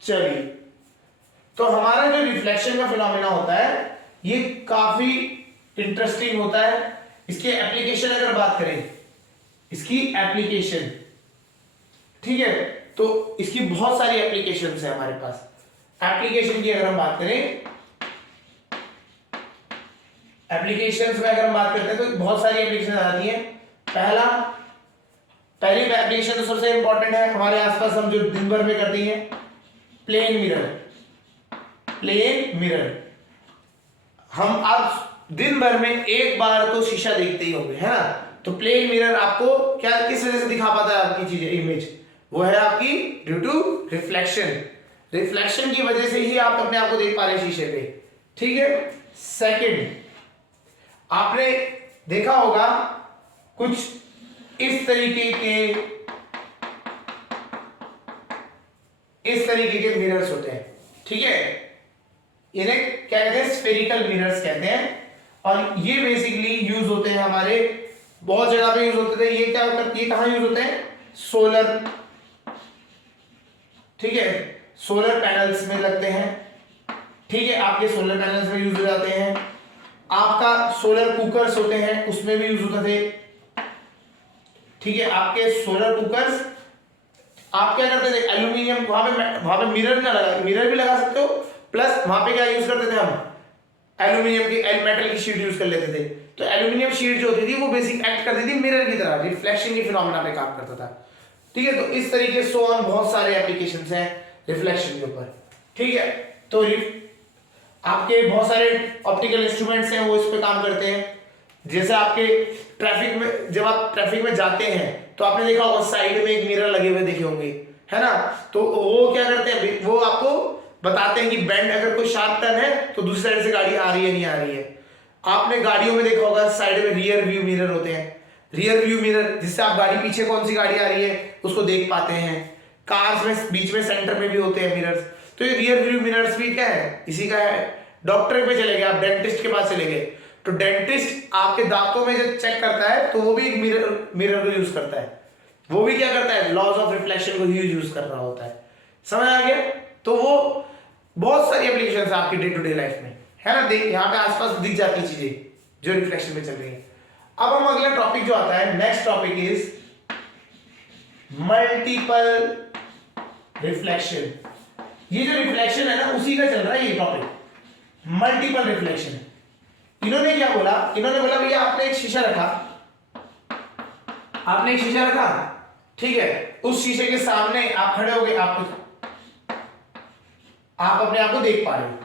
चलिए, तो हमारा जो रिफ्लेक्शन का फिनोमेना होता है ये काफी इंटरेस्टिंग होता है। इसके एप्लीकेशन अगर बात करें, इसकी एप्लीकेशन, ठीक है, तो इसकी बहुत सारी एप्लीकेशंस है हमारे पास। एप्लीकेशन की अगर हम बात करें, एप्लीकेशंस में अगर हम बात करते हैं तो बहुत सारी एप्लीकेशन आती हैं। पहली एप्लीकेशन तो सबसे इंपॉर्टेंट है हमारे आसपास हम जो दिन भर में करते हैं, प्लेन मिरर। हम आप दिन भर में एक बार तो शीशा देखते ही होंगे, है ना। तो प्लेन मिरर आपको क्या, किस वजह से दिखा पाता है आपकी चीजें, इमेज, वो है आपकी ड्यू टू रिफ्लेक्शन की वजह से ही आप अपने आप को देख पा रहे हैं शीशे पे, ठीक है। सेकंड, आपने देखा होगा कुछ इस तरीके के मिरर्स होते हैं, ठीक है, इन्हें क्या कहते हैं, स्फेरिकल मिरर्स कहते हैं। और ये बेसिकली यूज होते हैं हमारे बहुत जगह पे यूज होते थे। ये क्या करते, ये कहां यूज होते हैं, सोलर, ठीक है, सोलर पैनल्स में लगते हैं, ठीक है, आपके सोलर पैनल्स में यूज हो जाते हैं। आपका सोलर कुकर्स होते हैं उसमें भी यूज होते थे, ठीक है, आपके सोलर कुकर्स आप क्या करते थे, एल्यूमिनियम वहां पे मिरर ना लगा, मिरर भी लगा सकते हो, प्लस वहां पे क्या यूज करते थे हम, एल्यूमिनियम की मेटल की शीट यूज कर लेते थे। तो एल्यूमिनियम शीट जो होती थी वो बेसिक एक्ट करती थी मिरर की तरह, रिफ्लेक्शन के फिनोमेना पे काम करता था। ठीक है, तो इस तरीके से सो ऑन बहुत सारे एप्लीकेशंस हैं रिफ्लेक्शन के ऊपर। ठीक है, तो आपके बहुत सारे ऑप्टिकल इंस्ट्रूमेंट्स हैं वो इस पे काम करते हैं। जैसे आपके ट्रैफिक में, जब आप ट्रैफिक में जाते हैं तो आपने देखा होगा साइड में एक मिरर लगे हुए देखे होंगे, है ना। तो वो क्या करते हैं, वो आपको बताते हैं कि बेंड, अगर कोई शार्प टर्न है तो दूसरी साइड से गाड़ी आ रही है नहीं आ रही है। आपने गाड़ियों में देखा होगा साइड में रियर व्यू मिरर होते हैं, रियर व्यू मिरर जिससे आप गाड़ी पीछे कौन सी गाड़ी आ रही है उसको देख पाते हैं। कार्स में बीच में सेंटर में भी होते हैं मिरर्स। तो ये रियर व्यू मिरर्स भी क्या है, इसी का है। डॉक्टर पे चले गए आप, डेंटिस्ट के पास चले गए, तो डेंटिस्ट आपके दांतों में जब चेक करता है तो वो भी एक मिरर को यूज करता है। वो भी क्या करता है, लॉज ऑफ रिफ्लेक्शन को यूज कर रहा होता है। समझ आ गया। तो वो बहुत सारी एप्लीकेशन है आपकी डे टू डे लाइफ में, है ना। देख यहाँ पे आसपास दिख जाती चीजें जो रिफ्लेक्शन में चल रही है। अब हम अगला टॉपिक जो आता है, next topic is multiple reflection. ये जो रिफ्लेक्शन है ना उसी का चल रहा है ये टॉपिक, मल्टीपल रिफ्लेक्शन। इन्होंने क्या बोला, इन्होंने बोला भैया आपने एक शीशा रखा, आपने एक शीशा रखा, ठीक है, उस शीशे के सामने आप खड़े हो गए, आप अपने आप को देख पा रहे हो,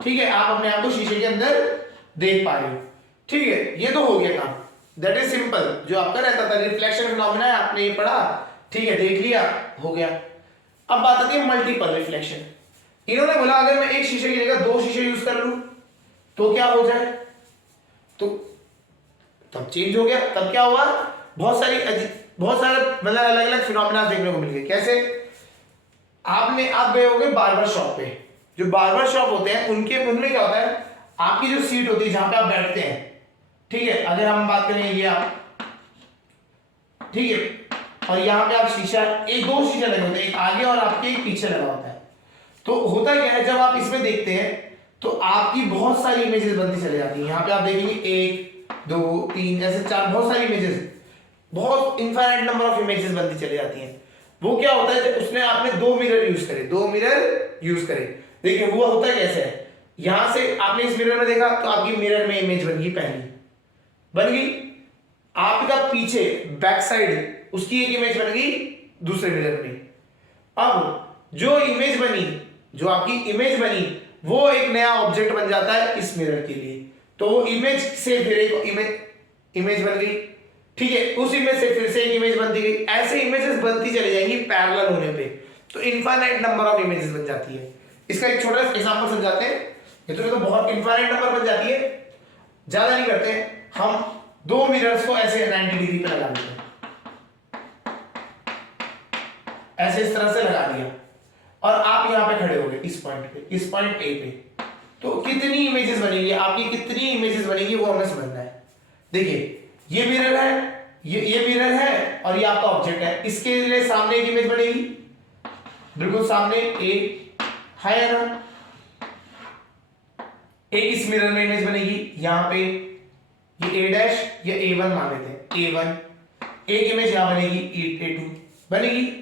ठीक है, आप अपने आप को शीशे के अंदर देख पा रहे हो, ठीक है, ये तो हो गया काम, दैट इज सिंपल। जो आपका रहता था रिफ्लेक्शन फिनोमेना है, आपने ये पढ़ा, ठीक है, देख लिया, हो गया। अब बात आती है मल्टीपल रिफ्लेक्शन। इन्होंने बोला अगर मैं एक शीशे की जगह दो शीशे यूज कर लूं तो क्या हो जाए, तो तब चेंज हो गया। तब क्या हुआ, बहुत सारे मतलब अलग अलग फिनोमेना देखने को मिल गए। कैसे, आप गए होगे बार्बर शॉप पे, जो बार्बर शॉप होते हैं उनमें क्या होता है, आपकी जो सीट होती है जहां पे आप बैठते हैं, ठीक है, अगर हम बात करें ये आप, ठीक है, और यहाँ पे आप शीशा, एक दो शीशा लगे होते हैं, एक आगे और आपके एक पीछे लगा होता है। तो होता क्या है, जब आप इसमें देखते हैं तो आपकी बहुत सारी इमेजेस बनती चली जाती है। यहाँ पे आप देखेंगे 1 2 3 ऐसे 4 बहुत सारी इमेजेस, बहुत इनफाइनाइट नंबर ऑफ इमेजेस बनती चली जाती हैं। वो क्या होता है, जब उसमें आपने दो मिरर यूज करे, देखिए हुआ होता है कैसे है, यहां से आपने इस मिरर में देखा तो आपकी मिरर में इमेज बन गई, पहली बन गई, आपका पीछे बैक साइड उसकी एक इमेज बन गई दूसरे मिरर में। अब जो इमेज बनी, जो आपकी इमेज बनी, वो एक नया ऑब्जेक्ट बन जाता है इस मिरर के लिए। तो वो इमेज से फिर एक इमेज बन गई, ठीक है, उस इमेज से फिर से एक इमेज बनती गई, ऐसे इमेजेस बनती चली जाएंगी पैरेलल होने पे, तो इनफाइनाइट नंबर ऑफ इमेजेस बन जाती है। इसका एक छोटा सा एग्जांपल समझाते हैं। ये तो बहुत इनफाइनाइट नंबर बन जाती है, ज्यादा नहीं करते हैं हम, दो मिरर्स को ऐसे 90 डिग्री पे लगा देते हैं, ऐसे इस तरह से लगा दिया, और आप यहां पे खड़े हो गए इस पॉइंट पे, इस पॉइंट ए पे, तो कितनी इमेजेस बनेगी, आपकी कितनी इमेजेस बनेगी वो हमें समझना है। देखिए ये मिरर है, ये मिरर है, और ये आपका ऑब्जेक्ट है, इसके लिए सामने एक इमेज बनेगी, बिल्कुल सामने ए है ना, एक इस मिरर में इमेज बनेगी, यहां पे ये ए डैश या A1 मान लेते हैं, A1, एक इमेज यहां बनेगी, A2 बनेगी।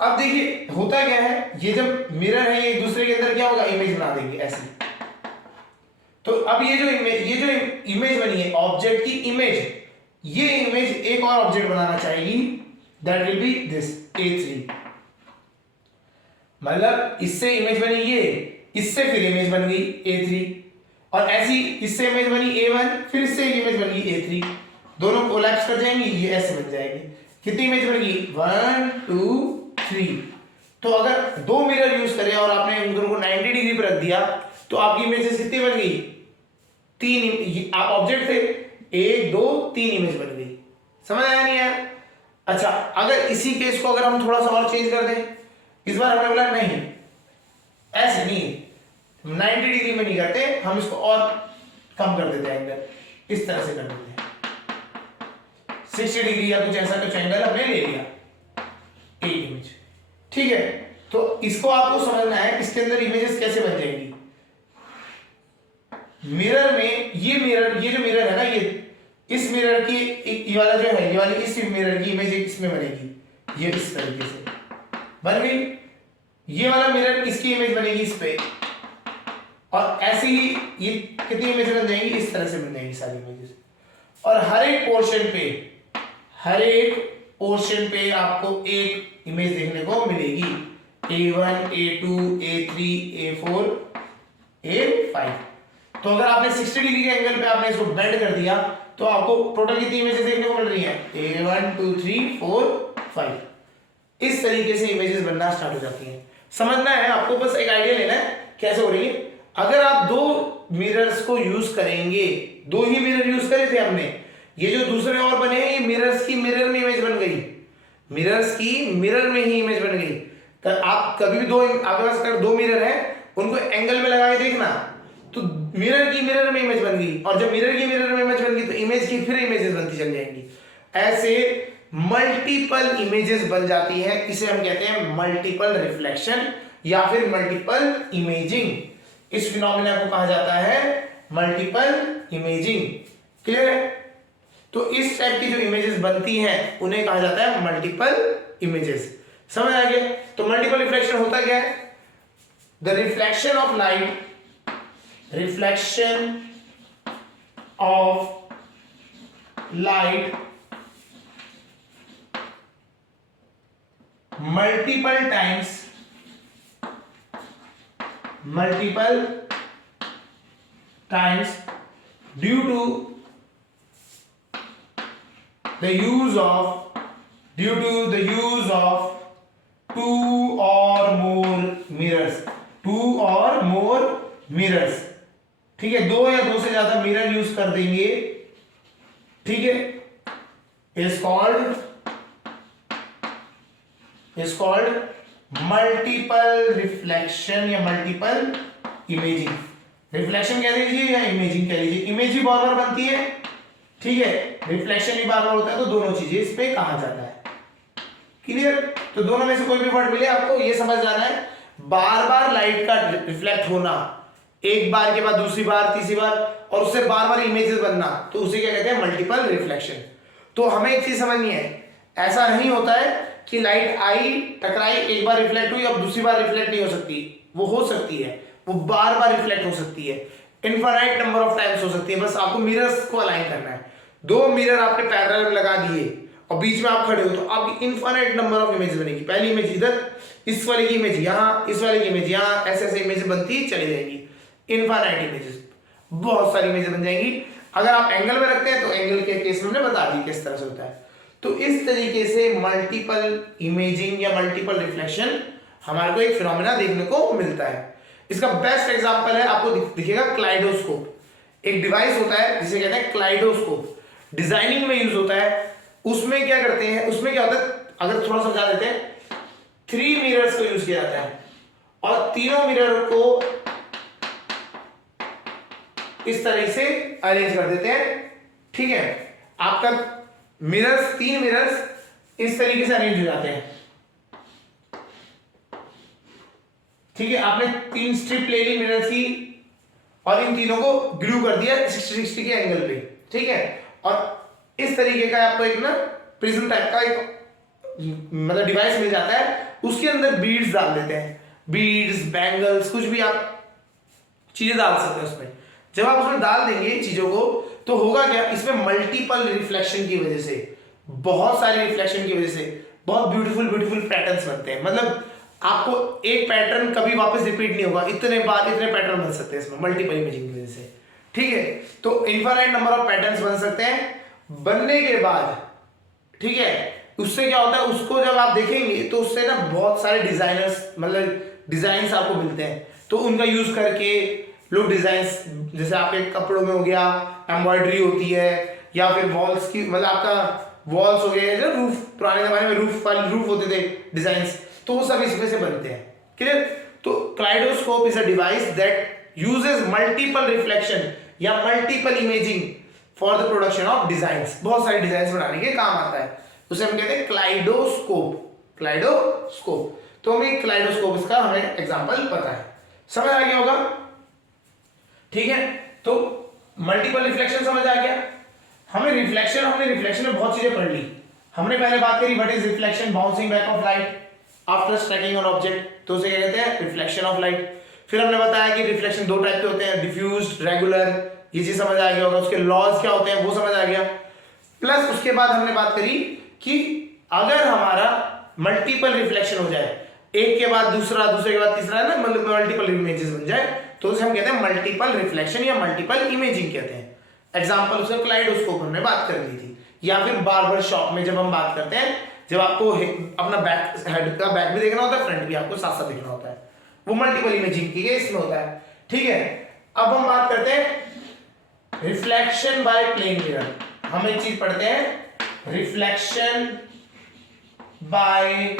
अब देखिए होता क्या है, ये जब मिरर है ये एक दूसरे के अंदर क्या होगा, इमेज बना देंगे ऐसी। तो अब ये जो इमेज बनी है, ऑब्जेक्ट की इमेज, ये इमेज एक और ऑब्जेक्ट बनाना चाहेगी, that will be this A3। मतलब इससे इमेज बनी ये, इससे फिर इमेज बन गई A3, और ऐसी इससे इमेज बनी A1, फिर इससे एक इमेज बन गई A3, दोनों कोलैप्स कर जाएंगी, ये ऐसे बन जाएगी। कितनी इमेज बनेगी, 1 2 3। तो अगर दो मिरर यूज करें और आपने उन दोनों को 90 डिग्री पर रख दिया तो आपकी इमेजेस कितनी बन गई, 3, आप ऑब्जेक्ट थे, 1 2 3 इमेज बन गई। समझ आया नहीं यार। अच्छा, अगर इसी केस को अगर हम थोड़ा सा और चेंज कर दें, इस बार हमने बोला नहीं, ऐसे नहीं, 90 डिग्री में नहीं करते हम, इसको और कम कर देते हैं एंगल, इस तरह से कर देते हैं 60 डिग्री या कुछ ऐसा कुछ एंगल हमने ले लिया, एक इमेज, ठीक है। तो इसको आपको समझना है इसके अंदर इमेजेस कैसे बन जाएंगी। मिरर में ये जो मिरर है ना, ये इस मिरर की ये वाला जो है, ये वाली इस मिरर की इमेज इसमें बनेगी, ये इस तरीके से बन गई। ये वाला मिरर इसकी इमेज बनेगी इस पे, और ऐसे ही ये कितनी इमेज बन जाएंगी, इस तरह से बन जाएंगी सारी इमेजेस। और हर एक पोर्शन पे आपको एक इमेज देखने को मिलेगी, A1 A2 A3 A4 A5। तो अगर आपने 60 डिग्री के एंगल पे आपने इसको बेंड कर दिया तो आपको टोटल कितनी इमेजेस देखने को मिल रही हैं, A1 2 3 4 5। इस तरीके से इमेजेस बनना स्टार्ट हो जाती हैं। समझना है आपको, बस एक आइडिया लेना है कैसे हो रही है। अगर आप दो मिरर्स को यूज करेंगे, दो ही मिरर यूज करे थे हमने, ये जो दूसरे और बने हैं ये मिरर्स की मिरर में इमेज बन गई, मिरर्स की मिरर में ही इमेज बन गई। तो आप कभी भी दो, आपके पास अगर दो मिरर है उनको एंगल में लगा के देखना, तो मिरर की मिरर में इमेज बन गई, और जब मिरर की मिरर में इमेज बन गई तो इमेज की फिर इमेजेस बनती चल जाएंगी। ऐसे मल्टीपल इमेजेस बन जाती है, इसे हम कहते हैं मल्टीपल रिफ्लेक्शन या फिर मल्टीपल इमेजिंग। इस फिनोमेना को कहा जाता है मल्टीपल इमेजिंग। क्लियर है? तो इस टाइप की जो इमेजेस बनती हैं उन्हें कहा जाता है मल्टीपल इमेजेस। समझ आ गया? तो मल्टीपल रिफ्लेक्शन होता क्या है? The reflection of light, reflection of light multiple times due to the use of two or more mirrors। ठीक है, दो या दो से ज्यादा मिरर यूज कर देंगे, ठीक है, is called मल्टीपल रिफ्लेक्शन या मल्टीपल इमेजिंग। रिफ्लेक्शन कह लीजिए या इमेजिंग कह लीजिए, इमेज भी बार बार बनती है, ठीक है, रिफ्लेक्शन भी बार बार होता है, तो दोनों चीजें इस पे कहा जाता है। क्लियर? तो दोनों में से कोई भी वर्ड मिले आपको ये समझ जाना है, बार बार लाइट का रिफ्लेक्ट होना, एक बार के बाद दूसरी बार तीसरी बार, और उससे बार बार इमेजेस बनना, तो उसे क्या कहते हैं, मल्टीपल रिफ्लेक्शन। तो हमें एक चीज समझनी है, ऐसा नहीं होता है कि लाइट आई टकराई एक बार रिफ्लेक्ट हुई अब दूसरी बार रिफ्लेक्ट नहीं हो सकती, वो हो सकती है, वो बार बार रिफ्लेक्ट हो सकती है, इनफाइनाइट नंबर ऑफ टाइम्स हो सकती है। बस आपको मिरर्स को अलाइन करना है, दो मिरर आपने पैरेलल में लगा दिए और बीच में आप खड़े हो तो आपकी इनफाइनाइट नंबर ऑफ इमेज बनेगी। पहली इमेज इधर, इस वाले की इमेज यहाँ, इस वाले की इमेज यहाँ, ऐसे ऐसे इमेज बनती चली जाएगी, इनफाइनाइट इमेजेस, बहुत सारी इमेज बन जाएंगी। अगर आप एंगल में रखते हैं तो एंगल के केस में हमने बता दी किस तरह से होता है। तो इस तरीके से मल्टीपल इमेजिंग या मल्टीपल रिफ्लेक्शन हमारे को एक फिनोमेना देखने को मिलता है। इसका बेस्ट एग्जांपल है, आपको दिखेगा क्लाइडोस्कोप। एक डिवाइस होता है जिसे कहते हैं क्लाइडोस्कोप, डिजाइनिंग में यूज होता है। उसमें क्या करते हैं, उसमें क्या होता है, अगर थोड़ा समझा देते हैं, 3 मिरर्स को यूज किया जाता है और तीनों मिरर को इस तरह से अरेंज कर देते हैं, ठीक है। आपका मिरर्स, 3 मिरर्स इस तरीके से अरेंज हो जाते हैं, ठीक है। आपने 3 स्ट्रिप ले ली मिरर्स की और इन तीनों को ग्लू कर दिया 60 के एंगल पे, ठीक है। और इस तरीके का आपको एक ना प्रिज्म टाइप का एक मतलब डिवाइस मिल जाता है, उसके अंदर बीड्स डाल देते हैं, बीड्स, बैंगल्स, कुछ भी आप चीजें डाल सकते हैं उसमें। जब आप उसमें डाल देंगे चीजों को तो होगा क्या, इसमें मल्टीपल रिफ्लेक्शन की वजह से, बहुत सारे रिफ्लेक्शन की वजह से बहुत ब्यूटीफुल पैटर्न्स बनते हैं। मतलब आपको एक पैटर्न कभी वापस रिपीट नहीं होगा, इतने बार इतने पैटर्न बन सकते हैं इसमें मल्टीपल इमेजिंग की वजह से, ठीक है। तो इनफाइनाइट नंबर ऑफ पैटर्न्स बन सकते हैं। बनने के बाद, ठीक है, उससे क्या होता है, उसको जब आप देखेंगे तो उससे ना बहुत सारे डिजाइनर्स मतलब डिजाइन्स आपको मिलते हैं, तो उनका यूज करके लोग डिजाइन्स, जैसे आपके कपड़ों में हो गया एम्ब्रॉयडरी होती है, या फिर वॉल्स की, मतलब आपका वॉल्स हो गए, जो रूफ, पुराने जमाने में रूफ होते थे डिजाइन्स, तो वो सब इसमें से बनते हैं। क्लियर? तो kaleidoscope is a device that uses multiple reflection या multiple imaging for the production of designs. बहुत सारे डिजाइन्स बनाने के काम आता है, उसे हम कहते हैं क्लाइडोस्कोप। तो हमें क्लाइडोस्कोप इसका हमें एग्जांपल पता है, समझ आ गया होगा, ठीक है। तो मल्टीपल रिफ्लेक्शन समझ आ गया। हमने रिफ्लेक्शन में बहुत चीजें पढ़ ली। हमने पहले बात करी what is reflection, bouncing back of light after striking on object, तो उसे क्या कहते हैं, रिफ्लेक्शन ऑफ लाइट। फिर हमने बताया कि रिफ्लेक्शन दो टाइप के होते हैं, डिफ्यूज्ड, रेगुलर, ये चीज समझ आ गया होगा, उसके लॉज क्या होते हैं वो समझ आ गया। प्लस उसके बाद हमने बात करी कि अगर हमारा मल्टीपल रिफ्लेक्शन हो जाए, एक के बाद दूसरा, दूसरे के बाद तीसरा, ना मतलब मल्टीपल इमेजेस बन जाए, तो उसे हम कहते हैं मल्टीपल रिफ्लेक्शन या मल्टीपल इमेजिंग कहते हैं। एग्जांपल उसका कलाइडोस्कोप हमने बात कर ली थी, या फिर बार्बर शॉप में जब हम बात करते हैं, जब आपको अपना बैक, हेड का बैक भी देखना होता है, फ्रंट भी आपको साथ साथ देखना होता है, वो मल्टीपल इमेजिंग की केस में होता है। ठीक है, अब हम बात करते हैं रिफ्लेक्शन बाय प्लेन मिरर। हम एक चीज पढ़ते हैं, reflection by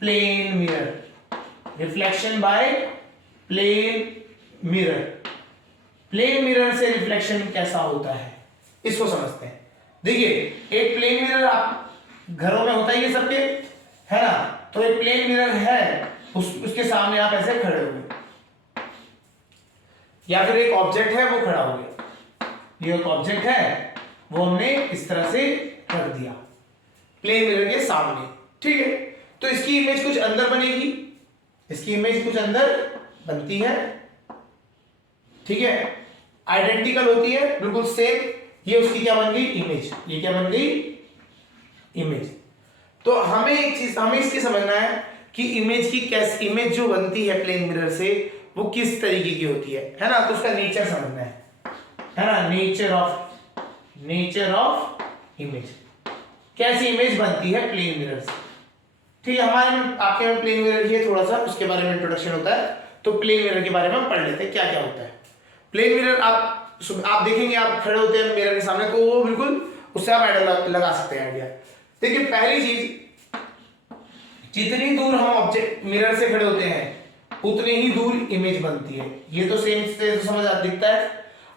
plane mirror, reflection by plane mirror. Plane mirror से रिफ्लेक्शन कैसा होता है इसको समझते हैं। देखिए, एक प्लेन मिरर आप घरों में होता ही है सबके, है ना, तो एक प्लेन मिरर है, उसके सामने आप ऐसे खड़े हो गए, या फिर एक ऑब्जेक्ट है वो खड़ा हो गया, ये एक ऑब्जेक्ट है वो हमने इस तरह से रख दिया प्लेन मिरर के सामने। ठीक है, तो इसकी इमेज कुछ अंदर बनेगी, इसकी इमेज कुछ अंदर बनती है। ठीक है, आइडेंटिकल होती है, बिल्कुल सेम। ये उसकी क्या बन गई, इमेज, ये क्या बन गई, इमेज। तो हमें एक चीज, हमें इसकी समझना है कि इमेज की कैसे, इमेज जो बनती है प्लेन मिरर से वो किस तरीके की होती है ना, तो उसका नेचर समझना है ना, नेचर ऑफ इमेज, कैसी इमेज बनती है प्लेन मिरर से। ठीक है, हमारे में आपके में प्लेन मिरर ही थोड़ा सा उसके बारे में इंट्रोडक्शन होता है, तो प्लेन मिरर के बारे में हम पढ़ लेते हैं क्या क्या होता है। प्लेन मिरर आप देखेंगे, आप खड़े होते हैं मिरर के सामने, तो वो बिल्कुल उससे आप आइडिया लगा सकते हैं। आइडिया देखिए, पहली चीज, जितनी दूर हम ऑब्जेक्ट मिरर से खड़े होते हैं उतनी ही दूर इमेज बनती है। ये तो सेम से तो समझ दिखता है।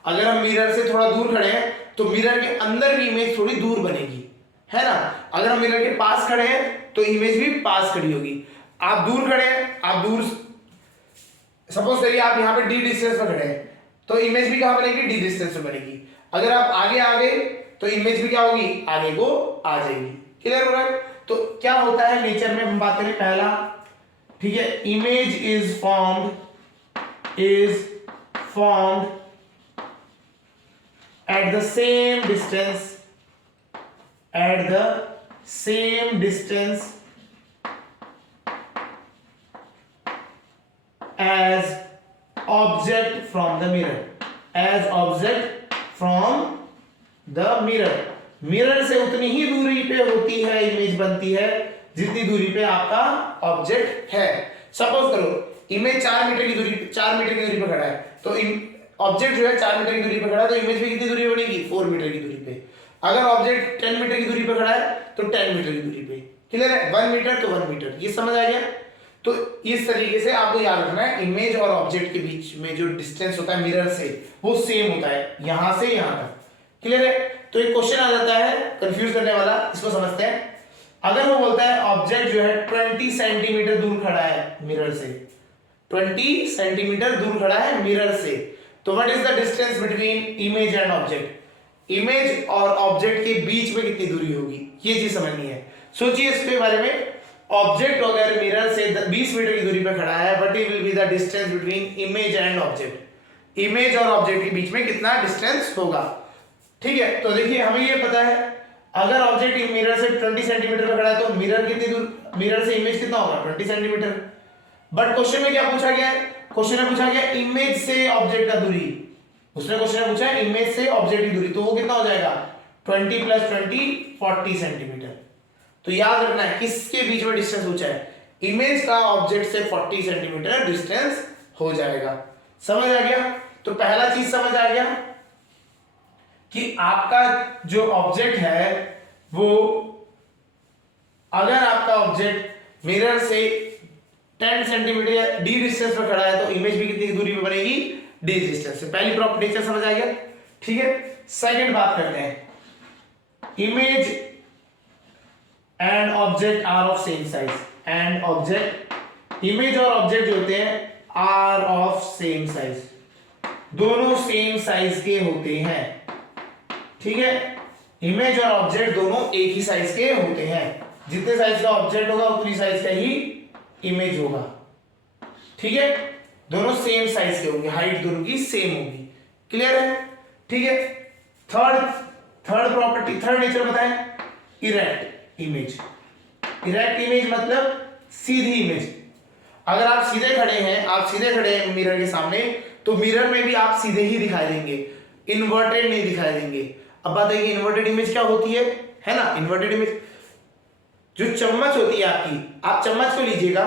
अगर हम मिरर से थोड़ा दूर खड़े हैं तो मिरर के अंदर भी इमेज थोड़ी दूर बनेगी, है ना। अगर हम मिरर के पास खड़े हैं तो इमेज भी पास खड़ी होगी। आप दूर खड़े हैं, आप दूर, सपोज करिए आप यहाँ पे डी डिस्टेंस पर खड़े हैं, तो इमेज भी कहां बनेगी, डी डिस्टेंस पर बनेगी। अगर आप आगे आ गए तो इमेज भी क्या होगी, आगे को आ जाएगी। क्लियर हो रहा है। तो क्या होता है नेचर में, हम बात करें पहला, ठीक है, image is formed at the same distance as object from the mirror, mirror से उतनी ही दूरी पे होती है इमेज बनती है जितनी दूरी पे आपका ऑब्जेक्ट है। सपोज करो इमेज 4 मीटर की दूरी पे खड़ा है, तो ऑब्जेक्ट जो है 4 मीटर की दूरी पे खड़ा है, तो इमेज भी कितनी दूरी पे बनेगी, 4 मीटर की दूरी पे। अगर ऑब्जेक्ट 10 मीटर की दूरी पे खड़ा है तो 10 मीटर की दूरी पे। क्लियर है, 1 मीटर तो 1 मीटर, ये समझ आ गया। तो इस तरीके से आपको याद रखना है, इमेज और ऑब्जेक्ट के बीच में जो डिस्टेंस होता है मिरर से वो सेम होता है, यहां से यहां तक। क्लियर है। तो एक क्वेश्चन आ जाता है कंफ्यूज करने वाला, इसको समझते हैं। अगर वो बोलता है ऑब्जेक्ट जो है 20 सेंटीमीटर दूर खड़ा है मिरर से, 20 सेंटीमीटर दूर खड़ा है मिरर से, तो what is the distance between image and object, image और ऑब्जेक्ट के बीच में कितनी दूरी होगी, ये चीज समझनी है। सोचिए इसके बारे में, ऑब्जेक्ट अगर मिरर से 20 मीटर की दूरी पर खड़ा है, what will be the distance between image and object, image और ऑब्जेक्ट के बीच में कितना डिस्टेंस होगा। ठीक है, तो देखिए हमें ये पता है अगर ऑब्जेक्ट मिरर से 20 सेंटीमीटर पर खड़ा है तो मिरर कितनी दूर, मिरर से इमेज कितना होगा, 20 सेंटीमीटर। बट क्वेश्चन में क्या पूछा गया है, क्वेश्चन में पूछा गया इमेज से ऑब्जेक्ट का दूरी, उसने क्वेश्चन में पूछा इमेज से ऑब्जेक्ट की दूरी, तो वो कितना हो जाएगा 20 + 20 40 सेंटीमीटर। तो याद रखना है किसके बीच में डिस्टेंस पूछा है, इमेज का ऑब्जेक्ट से 40 सेंटीमीटर डिस्टेंस हो जाएगा। समझ आ गया। तो पहला चीज समझ आ गया कि आपका जो ऑब्जेक्ट है वो, अगर आपका ऑब्जेक्ट मिरर से 10 सेंटीमीटर डी डिस्टेंस पर खड़ा है तो इमेज भी कितनी दूरी पे बनेगी, डी डिस्टेंस से। पहली प्रॉपर्टी नेचर समझ आ गया। ठीक है, सेकंड बात करते हैं, image and object are of same size, and object, image और ऑब्जेक्ट जो होते हैं आर ऑफ सेम साइज, दोनों सेम साइज के होते हैं। ठीक है, इमेज और ऑब्जेक्ट दोनों एक ही साइज के होते हैं, जितने साइज का ऑब्जेक्ट होगा उतनी साइज का ही इमेज होगा, ठीक है। दोनों सेम साइज के होंगे, हाइट दोनों की सेम होगी, क्लियर है, ठीक है। थर्ड प्रॉपर्टी, थर्ड नेचर बताएं, इरेक्ट इमेज। इरेक्ट इमेज मतलब सीधी इमेज। अगर आप सीधे खड़े हैं, आप सीधे खड़े हैं मिरर के सामने, तो मिरर में भी आप सीधे ही दिखाई देंगे, इन्वर्टेड नहीं दिखाई देंगे। अब बात है कि इन्वर्टेड इमेज क्या होती है ना। इन्वर्टेड इमेज जो चम्मच होती है आपकी, आप चम्मच को लीजिएगा,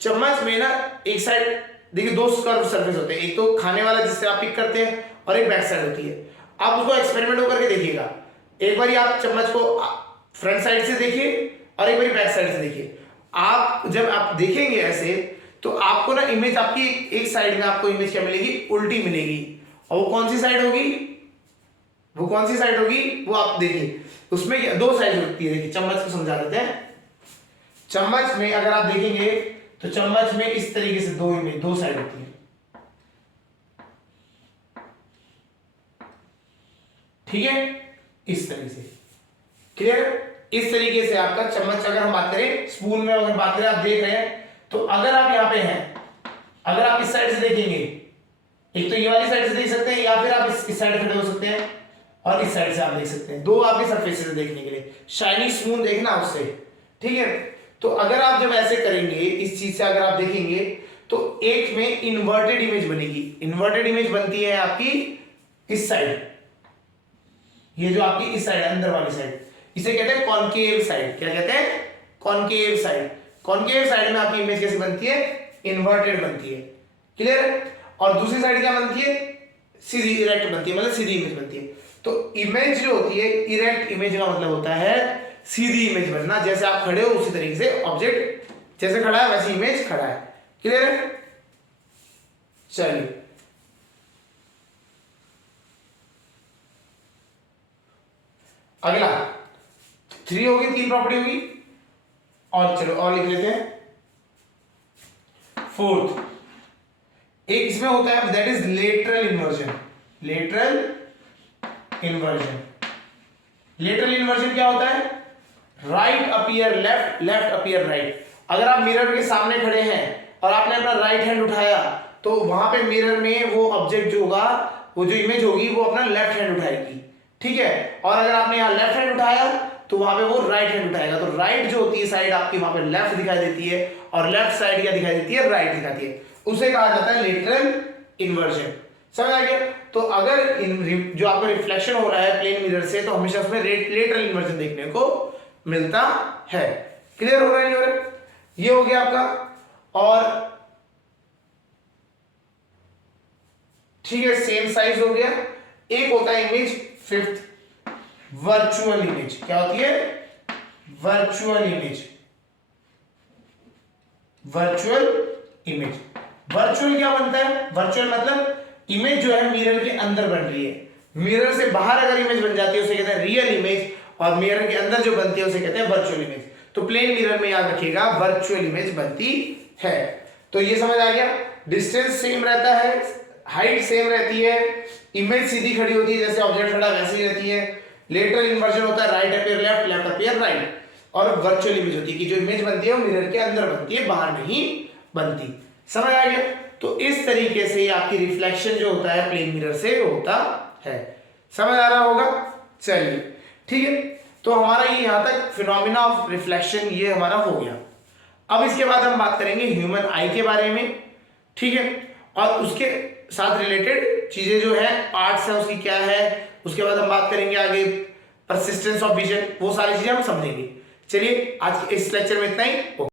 चम्मच में ना एक साइड देखिए दो कर्व सरफेस होते हैं, एक तो खाने वाला जिससे आप पिक करते हैं और एक बैक साइड होती है। आप उसको एक्सपेरिमेंट करके देखिएगा, एक बार आप चम्मच को फ्रंट साइड से देखिए और एक बार बैक साइड से देखिए। आप जब आप देखेंगे ऐसे तो आपको ना इमेज आपकी एक साइड में आपको इमेज क्या मिलेगी, उल्टी मिलेगी। और वो कौन सी साइड होगी, वो कौन सी साइड होगी वो आप देखिए, उसमें दो साइड होती है। देखिए चम्मच को समझा देते हैं। चम्मच में अगर आप देखेंगे तो चम्मच में इस तरीके से दो इमेज, दो साइड होती है, ठीक है, इस तरीके से, क्लियर। इस तरीके से आपका चम्मच, अगर हम बात करें स्पून में, अगर बात करें आप देख रहे हैं, तो अगर आप यहां पे हैं, अगर आप इस साइड से देखेंगे, एक तो ये वाली साइड से देख सकते हैं, या फिर आप इस साइड खड़े हो सकते हैं और इस साइड से आप देख सकते हैं, दो आपके सरफेस से देखने के लिए, शाइनी स्पून देखना उससे, ठीक है। तो अगर आप जब ऐसे करेंगे, इस चीज से अगर आप देखेंगे तो एक में इन्वर्टेड इमेज बनेगी। इन्वर्टेड इमेज बनती है आपकी इस साइड, ये जो आपकी इस साइड अंदर वाली साइड, इसे कहते हैं कॉनकेव साइड। क्या कहते हैं, कॉनकेव साइड। कॉनकेव साइड में आपकी इमेज कैसे बनती है, इन्वर्टेड बनती है, क्लियर। और दूसरी साइड क्या बनती है, सीधी इरेक्ट बनती है, मतलब सीधी इमेज बनती है। तो इमेज जो होती है, इरेक्ट इमेज का मतलब होता है सीधी इमेज बनना, जैसे आप खड़े हो उसी तरीके से ऑब्जेक्ट जैसे खड़ा है वैसी इमेज खड़ा है, क्लियर है। चलिए अगला 3 होगी, 3 प्रॉपर्टी होगी, और चलो और लिख लेते हैं। फोर्थ एक इसमें होता है, that is lateral inversion. Lateral inversion, lateral inversion क्या होता है, right appear left, left appear right. अगर आप मिरर के सामने खड़े हैं और आपने अपना राइट हैंड उठाया, तो वहां पे मिरर में वो ऑब्जेक्ट जो होगा, वो जो इमेज होगी, वो अपना लेफ्ट हैंड उठाएगी, ठीक है। और अगर आपने यहाँ लेफ्ट हैंड उठाया तो वहां पे वो राइट हैंड उठाएगा। तो राइट जो होती है साइड आपकी, वहां पे लेफ्ट दिखाई देती है, और लेफ्ट साइड क्या दिखाई देती है, राइट दिखाती है। उसे कहा जाता है लेटरल इन्वर्जन, समझ आ गया। तो अगर जो आपका रिफ्लेक्शन हो रहा है प्लेन मिरर से, तो हमेशा उसमें लेटरल इन्वर्जन देखने को मिलता है, क्लियर हो रहा है, नहीं हो रहा है? ये हो गया आपका। और ठीक है, सेम साइज हो गया। एक होता है इमेज, फिफ्थ वर्चुअल इमेज। क्या होती है, virtual image. Virtual image, virtual क्या बनता है, वर्चुअल मतलब इमेज जो है मिरर के अंदर बन रही है। मिरर से बाहर अगर इमेज बन जाती है उसे कहते हैं रियल इमेज, और मिरर के अंदर जो बनती है उसे कहते हैं वर्चुअल इमेज। तो प्लेन मिरर में याद रखिएगा वर्चुअल इमेज बनती है। तो ये समझ आ गया, डिस्टेंस सेम रहता है, हाइट सेम रहती है, इमेज सीधी खड़ी होती है, जैसे ऑब्जेक्ट खड़ा वैसे ही रहती है। लेटरल इन्वर्जन होता है right appear left, left appear right. और वर्चुअल इमेज होती है कि जो इमेज बनती है वो मिरर के अंदर बनती है, बाहर नहीं बनती। समझ आ गया। तो इस तरीके से आपकी रिफ्लेक्शन जो होता है प्लेन मिरर से होता है, समझ आ रहा होगा। चलिए ठीक है, तो हमारा ये यहां तक फिनोमिना ऑफ रिफ्लेक्शन ये हमारा हो गया। अब इसके बाद हम बात करेंगे ह्यूमन आई के बारे में, ठीक है, और उसके साथ रिलेटेड चीजें जो है पार्ट्स है उसकी क्या है, उसके बाद हम बात करेंगे आगे परसिस्टेंस ऑफ विजन, वो सारी चीजें हम समझेंगे। चलिए आज इस लेक्चर में इतना ही।